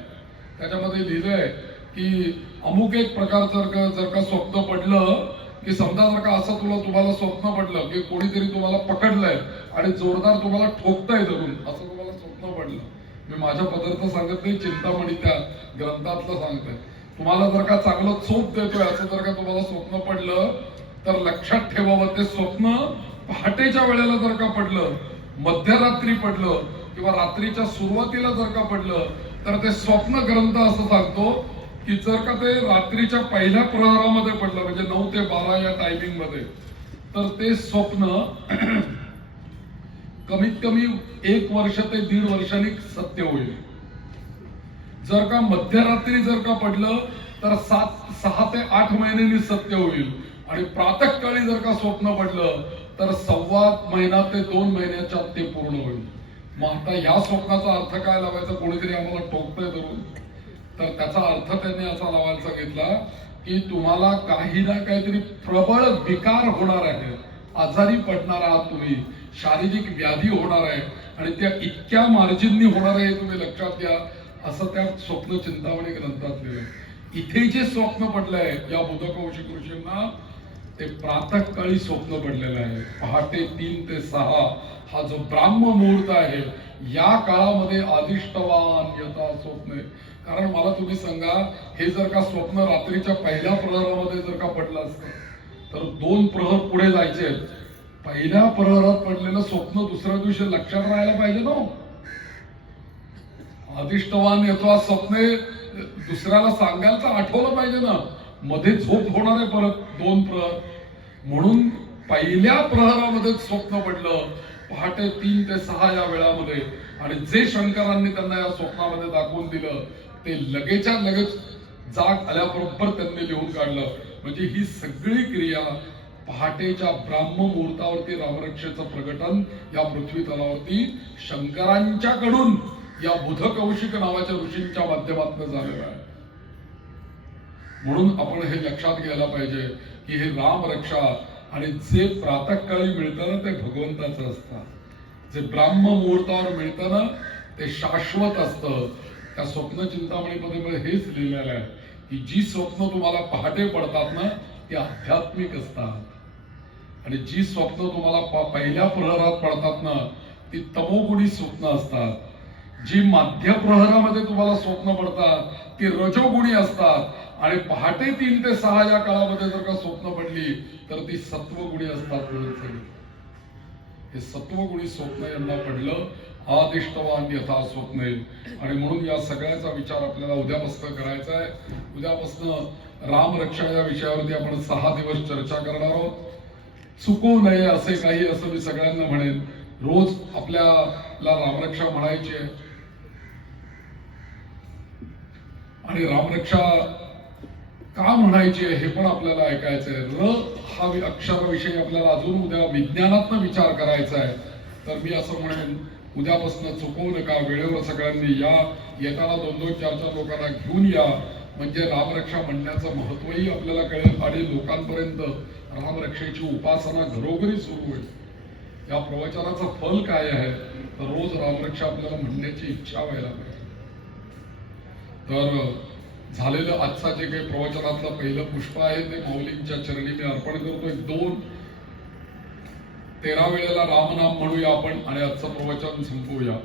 त्याच्यामध्ये लिहिलंय की अमुक एक प्रकारचं जर का स्वप्न पडलं की समजा जर का असं तुम्हाला स्वप्न पडलं की कोणीतरी तुम्हाला पकडलंय आणि जोरदार तुम्हाला ठोकताय धरून, असं तुम्हाला स्वप्न पडलं. मी माझ्या पदार्थ सांगत नाही, चिंतामणी त्या ग्रंथातलं सांगतोय. तुम्हाला जर का चांगलं चोप देतोय असं जर का तुम्हाला स्वप्न पडलं तर लक्षात ठेवावं, ते स्वप्न पहाटेच्या वेळेला जर का पडलं, मध्यरात्री पडलं किंवा रात्रीच्या सुरुवातीला जर का पडलं तर ते स्वप्न ग्रंथ असं सांगतो की जर का ते रात्रीच्या पहिल्या प्रहरामध्ये पडलं म्हणजे 9 ते 12 या टायमिंग मध्ये, तर ते स्वप्न कमीत कमी 1 वर्ष ते 1.5 वर्षांनी सत्य होईल. जर का मध्यरात्री जर का पडलं तर 6 ते 8 महिन्यांनी सत्य होईल. आणि प्रातःकाळी जर का स्वप्न पडलं तर 1.25 महिना ते 2 महिन्याच्या ते पूर्ण होईल. मग आता या स्वप्नाचा अर्थ काय लावायचा? कोणीतरी आम्हाला टोकतोय धरून, तर त्याचा अर्थ त्यांनी असा लावायला सांगितला की तुम्हाला काही ना काहीतरी प्रबळ विकार होणार आहे, आजारी पडणार आहात तुम्ही, शारीरिक व्याधी होणार आहे आणि त्या इतक्या मार्जिननी होणार आहे तुम्ही लक्षात घ्या, असं त्या स्वप्न चिंतामणी ग्रंथात लिहिलंय. इथे जे स्वप्न पडलंय या बुधकौशिक ऋषींना ते प्रातःकाळी स्वप्न पडलेलं आहे. पहाटे 3 ते 6 हा जो ब्राह्म मुहूर्त आहे या काळामध्ये आदिष्टवान यथा स्वप्ने. कारण मला तुम्ही सांगा, हे जर का स्वप्न रात्रीच्या पहिल्या प्रहरामध्ये जर का पडलं असतं तर 2 प्रहर पुढे जायचे. पहिल्या प्रहरात पडलेलं स्वप्न दुसऱ्या दिवशी लक्षात राहायला पाहिजे ना. आदिष्टवान यथा स्वप्ने दुसऱ्याला सांगायला तर आठवलं पाहिजे ना. मध्ये झोप होणार आहे परत 2 प्रहर, म्हणून पहिल्या प्रहरामध्ये स्वप्न पडलं पहाटे 3 ते 6 या वेळामध्ये. आणि जे शंकरांनी त्यांना या स्वप्नामध्ये दाखवून दिलं ते लगेच्या लगेच जाग आल्याबरोबर त्यांनी लिहून काढलं. म्हणजे ही सगळी क्रिया पहाटेच्या ब्राह्म मुहूर्तावरती रामरक्षेचं प्रकटन या पृथ्वी तलावरती शंकरांच्याकडून या बुधकौशिक नावाच्या ऋषींच्या माध्यमातून झालेलं आहे. म्हणून आपण हे लक्षात घ्यायला पाहिजे की हे रामरक्षा आणि जे प्रातःकाळी मिळतं ना ते भगवंताचं असतं. जे ब्राह्म मुहूर्तावर मिळतं ना ते शाश्वत असतं. त्या स्वप्न चिंतामणीमध्ये हेच लिहिलेलं आहे की जी स्वप्न तुम्हाला पहाटे पडतात ना ती आध्यात्मिक असतात आणि जी स्वप्न तुम्हाला पहिल्या प्रहरात पडतात ना ती तमोगुणी स्वप्न असतात. जी मध्य प्रहरामध्ये तुम्हाला स्वप्न पडतात ती रजोगुणी असतात आणि पहाटे 3 ते 6 या काळामध्ये जर का स्वप्न पडली तर ती सत्वगुणी असतात. म्हणून हे सत्वगुणी स्वप्न यांना पडलं. आदिष्टवान यथा स्वप्ने. आणि म्हणून या सगळ्याचा विचार आपल्याला उद्यापासून करायचा आहे. उद्यापासून रामरक्षा या विषयावरती आपण 6 दिवस चर्चा करणार आहोत. चुकू नये असे काही असं मी सगळ्यांना म्हणेन. रोज आपल्याला रामरक्षा म्हणायची आहे आणि रामरक्षा का म्हणायची आहे हे पण आपल्याला ऐकायचं आहे. र हा अक्षराविषयी आपल्याला अजून उद्या विज्ञानातनं विचार करायचा आहे. तर मी असं म्हणेन उद्यापासून चुकवू नका. वेळेवर सगळ्यांनी या. येताना 2-2, 4-4 लोकांना घेऊन या. म्हणजे रामरक्षा म्हणण्याचं महत्वही आपल्याला कळेल आणि लोकांपर्यंत रामरक्षेची उपासना घरोघरी सुरू होईल. या प्रवचनाचं फल काय आहे तर रोज रामरक्षा आपल्याला म्हणण्याची इच्छा व्हायला पाहिजे. तर झालेलं आजचा जे काही प्रवचनातलं पहिलं पुष्प आहे ते माऊलींच्या चरणी मी अर्पण करतोय. 2-13 वेळेला रामनाम म्हणूया आपण आणि आजचं प्रवचन संपवूया.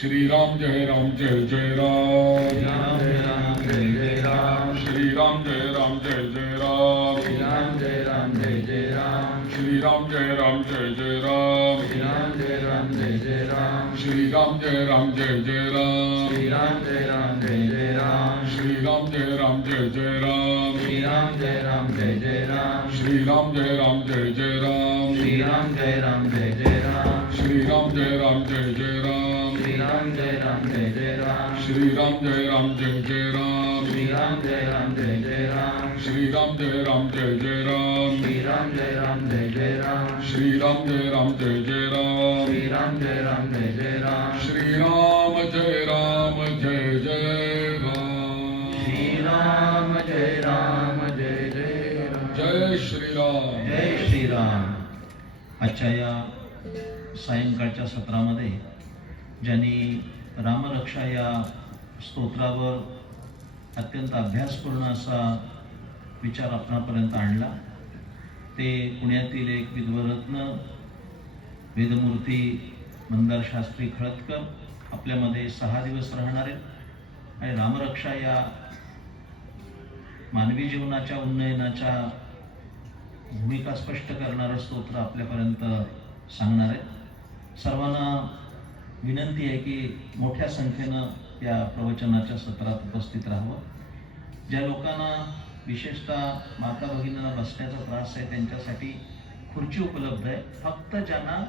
श्रीराम जय राम जय जय राम. राम जय राम जय जय राम. श्रीराम जय राम जय जय राम. राम जय राम जय जय राम. श्रीराम जय राम जय जय राम. राम जय राम जय जय राम. श्रीराम जय राम जय जय राम. राम जय राम जय जय राम. श्रीराम जय राम जय जय राम. राम जय राम जय जय राम. श्रीराम जय राम जय जय राम. राम जय राम जय जय राम. श्रीराम जय राम जय जय राम. राम जय राम जय जय राम. श्रीराम जय राम जय जय राम. राम जय राम जय जय राम. श्रीराम जय राम जय जय राम. राम जय राम जय जय राम. श्रीराम जय राम जय जय राम. राम जय राम जय जय राम. श्रीराम जय राम जय जय राम. श्रीराम जय राम जय जय राम. जय श्रीराम. जय श्रीराम. आजच्या या सायंकाळच्या सत्रामध्ये ज्यांनी रामरक्षा या स्तोत्रावर अत्यंत अभ्यासपूर्ण असा विचार आपणापर्यंत आणला ते पुण्यातील एक विद्वरत्न वेदमूर्ती मंदार शास्त्री खळदकर आपल्यामध्ये 6 दिवस राहणार आहेत आणि रामरक्षा या मानवी जीवनाच्या उन्नयनाच्या भूमिका स्पष्ट करणारं स्तोत्र आपल्यापर्यंत सांगणार आहे. सर्वांना विनंती आहे की मोठ्या संख्येनं या प्रवचनाच्या सत्रात उपस्थित राहावं. ज्या लोकांना विशेषतः माता भगिनींना बसण्याचा त्रास आहे त्यांच्यासाठी खुर्ची उपलब्ध आहे. फक्त ज्यांना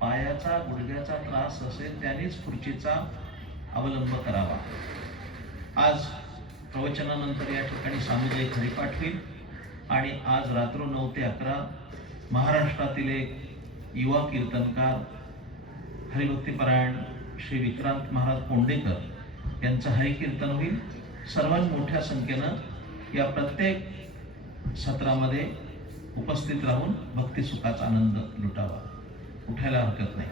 पायाचा गुडघ्याचा त्रास असेल त्यांनीच खुर्चीचा अवलंब करावा. आज प्रवचनानंतर या ठिकाणी सामुदायिक हरिपाठ होईल आणि आज रात्र 9 ते 11 महाराष्ट्रातील एक युवा कीर्तनकार हरिभक्तीपरायण श्री विक्रांत महाराज कोंडेकर यांचं हरिकीर्तन होईल. सर्वांनी मोठ्या संख्येनं या प्रत्येक सत्रामध्ये उपस्थित राहून भक्तिसुखाचा आनंद लुटावा. उठायला हरकत नाही.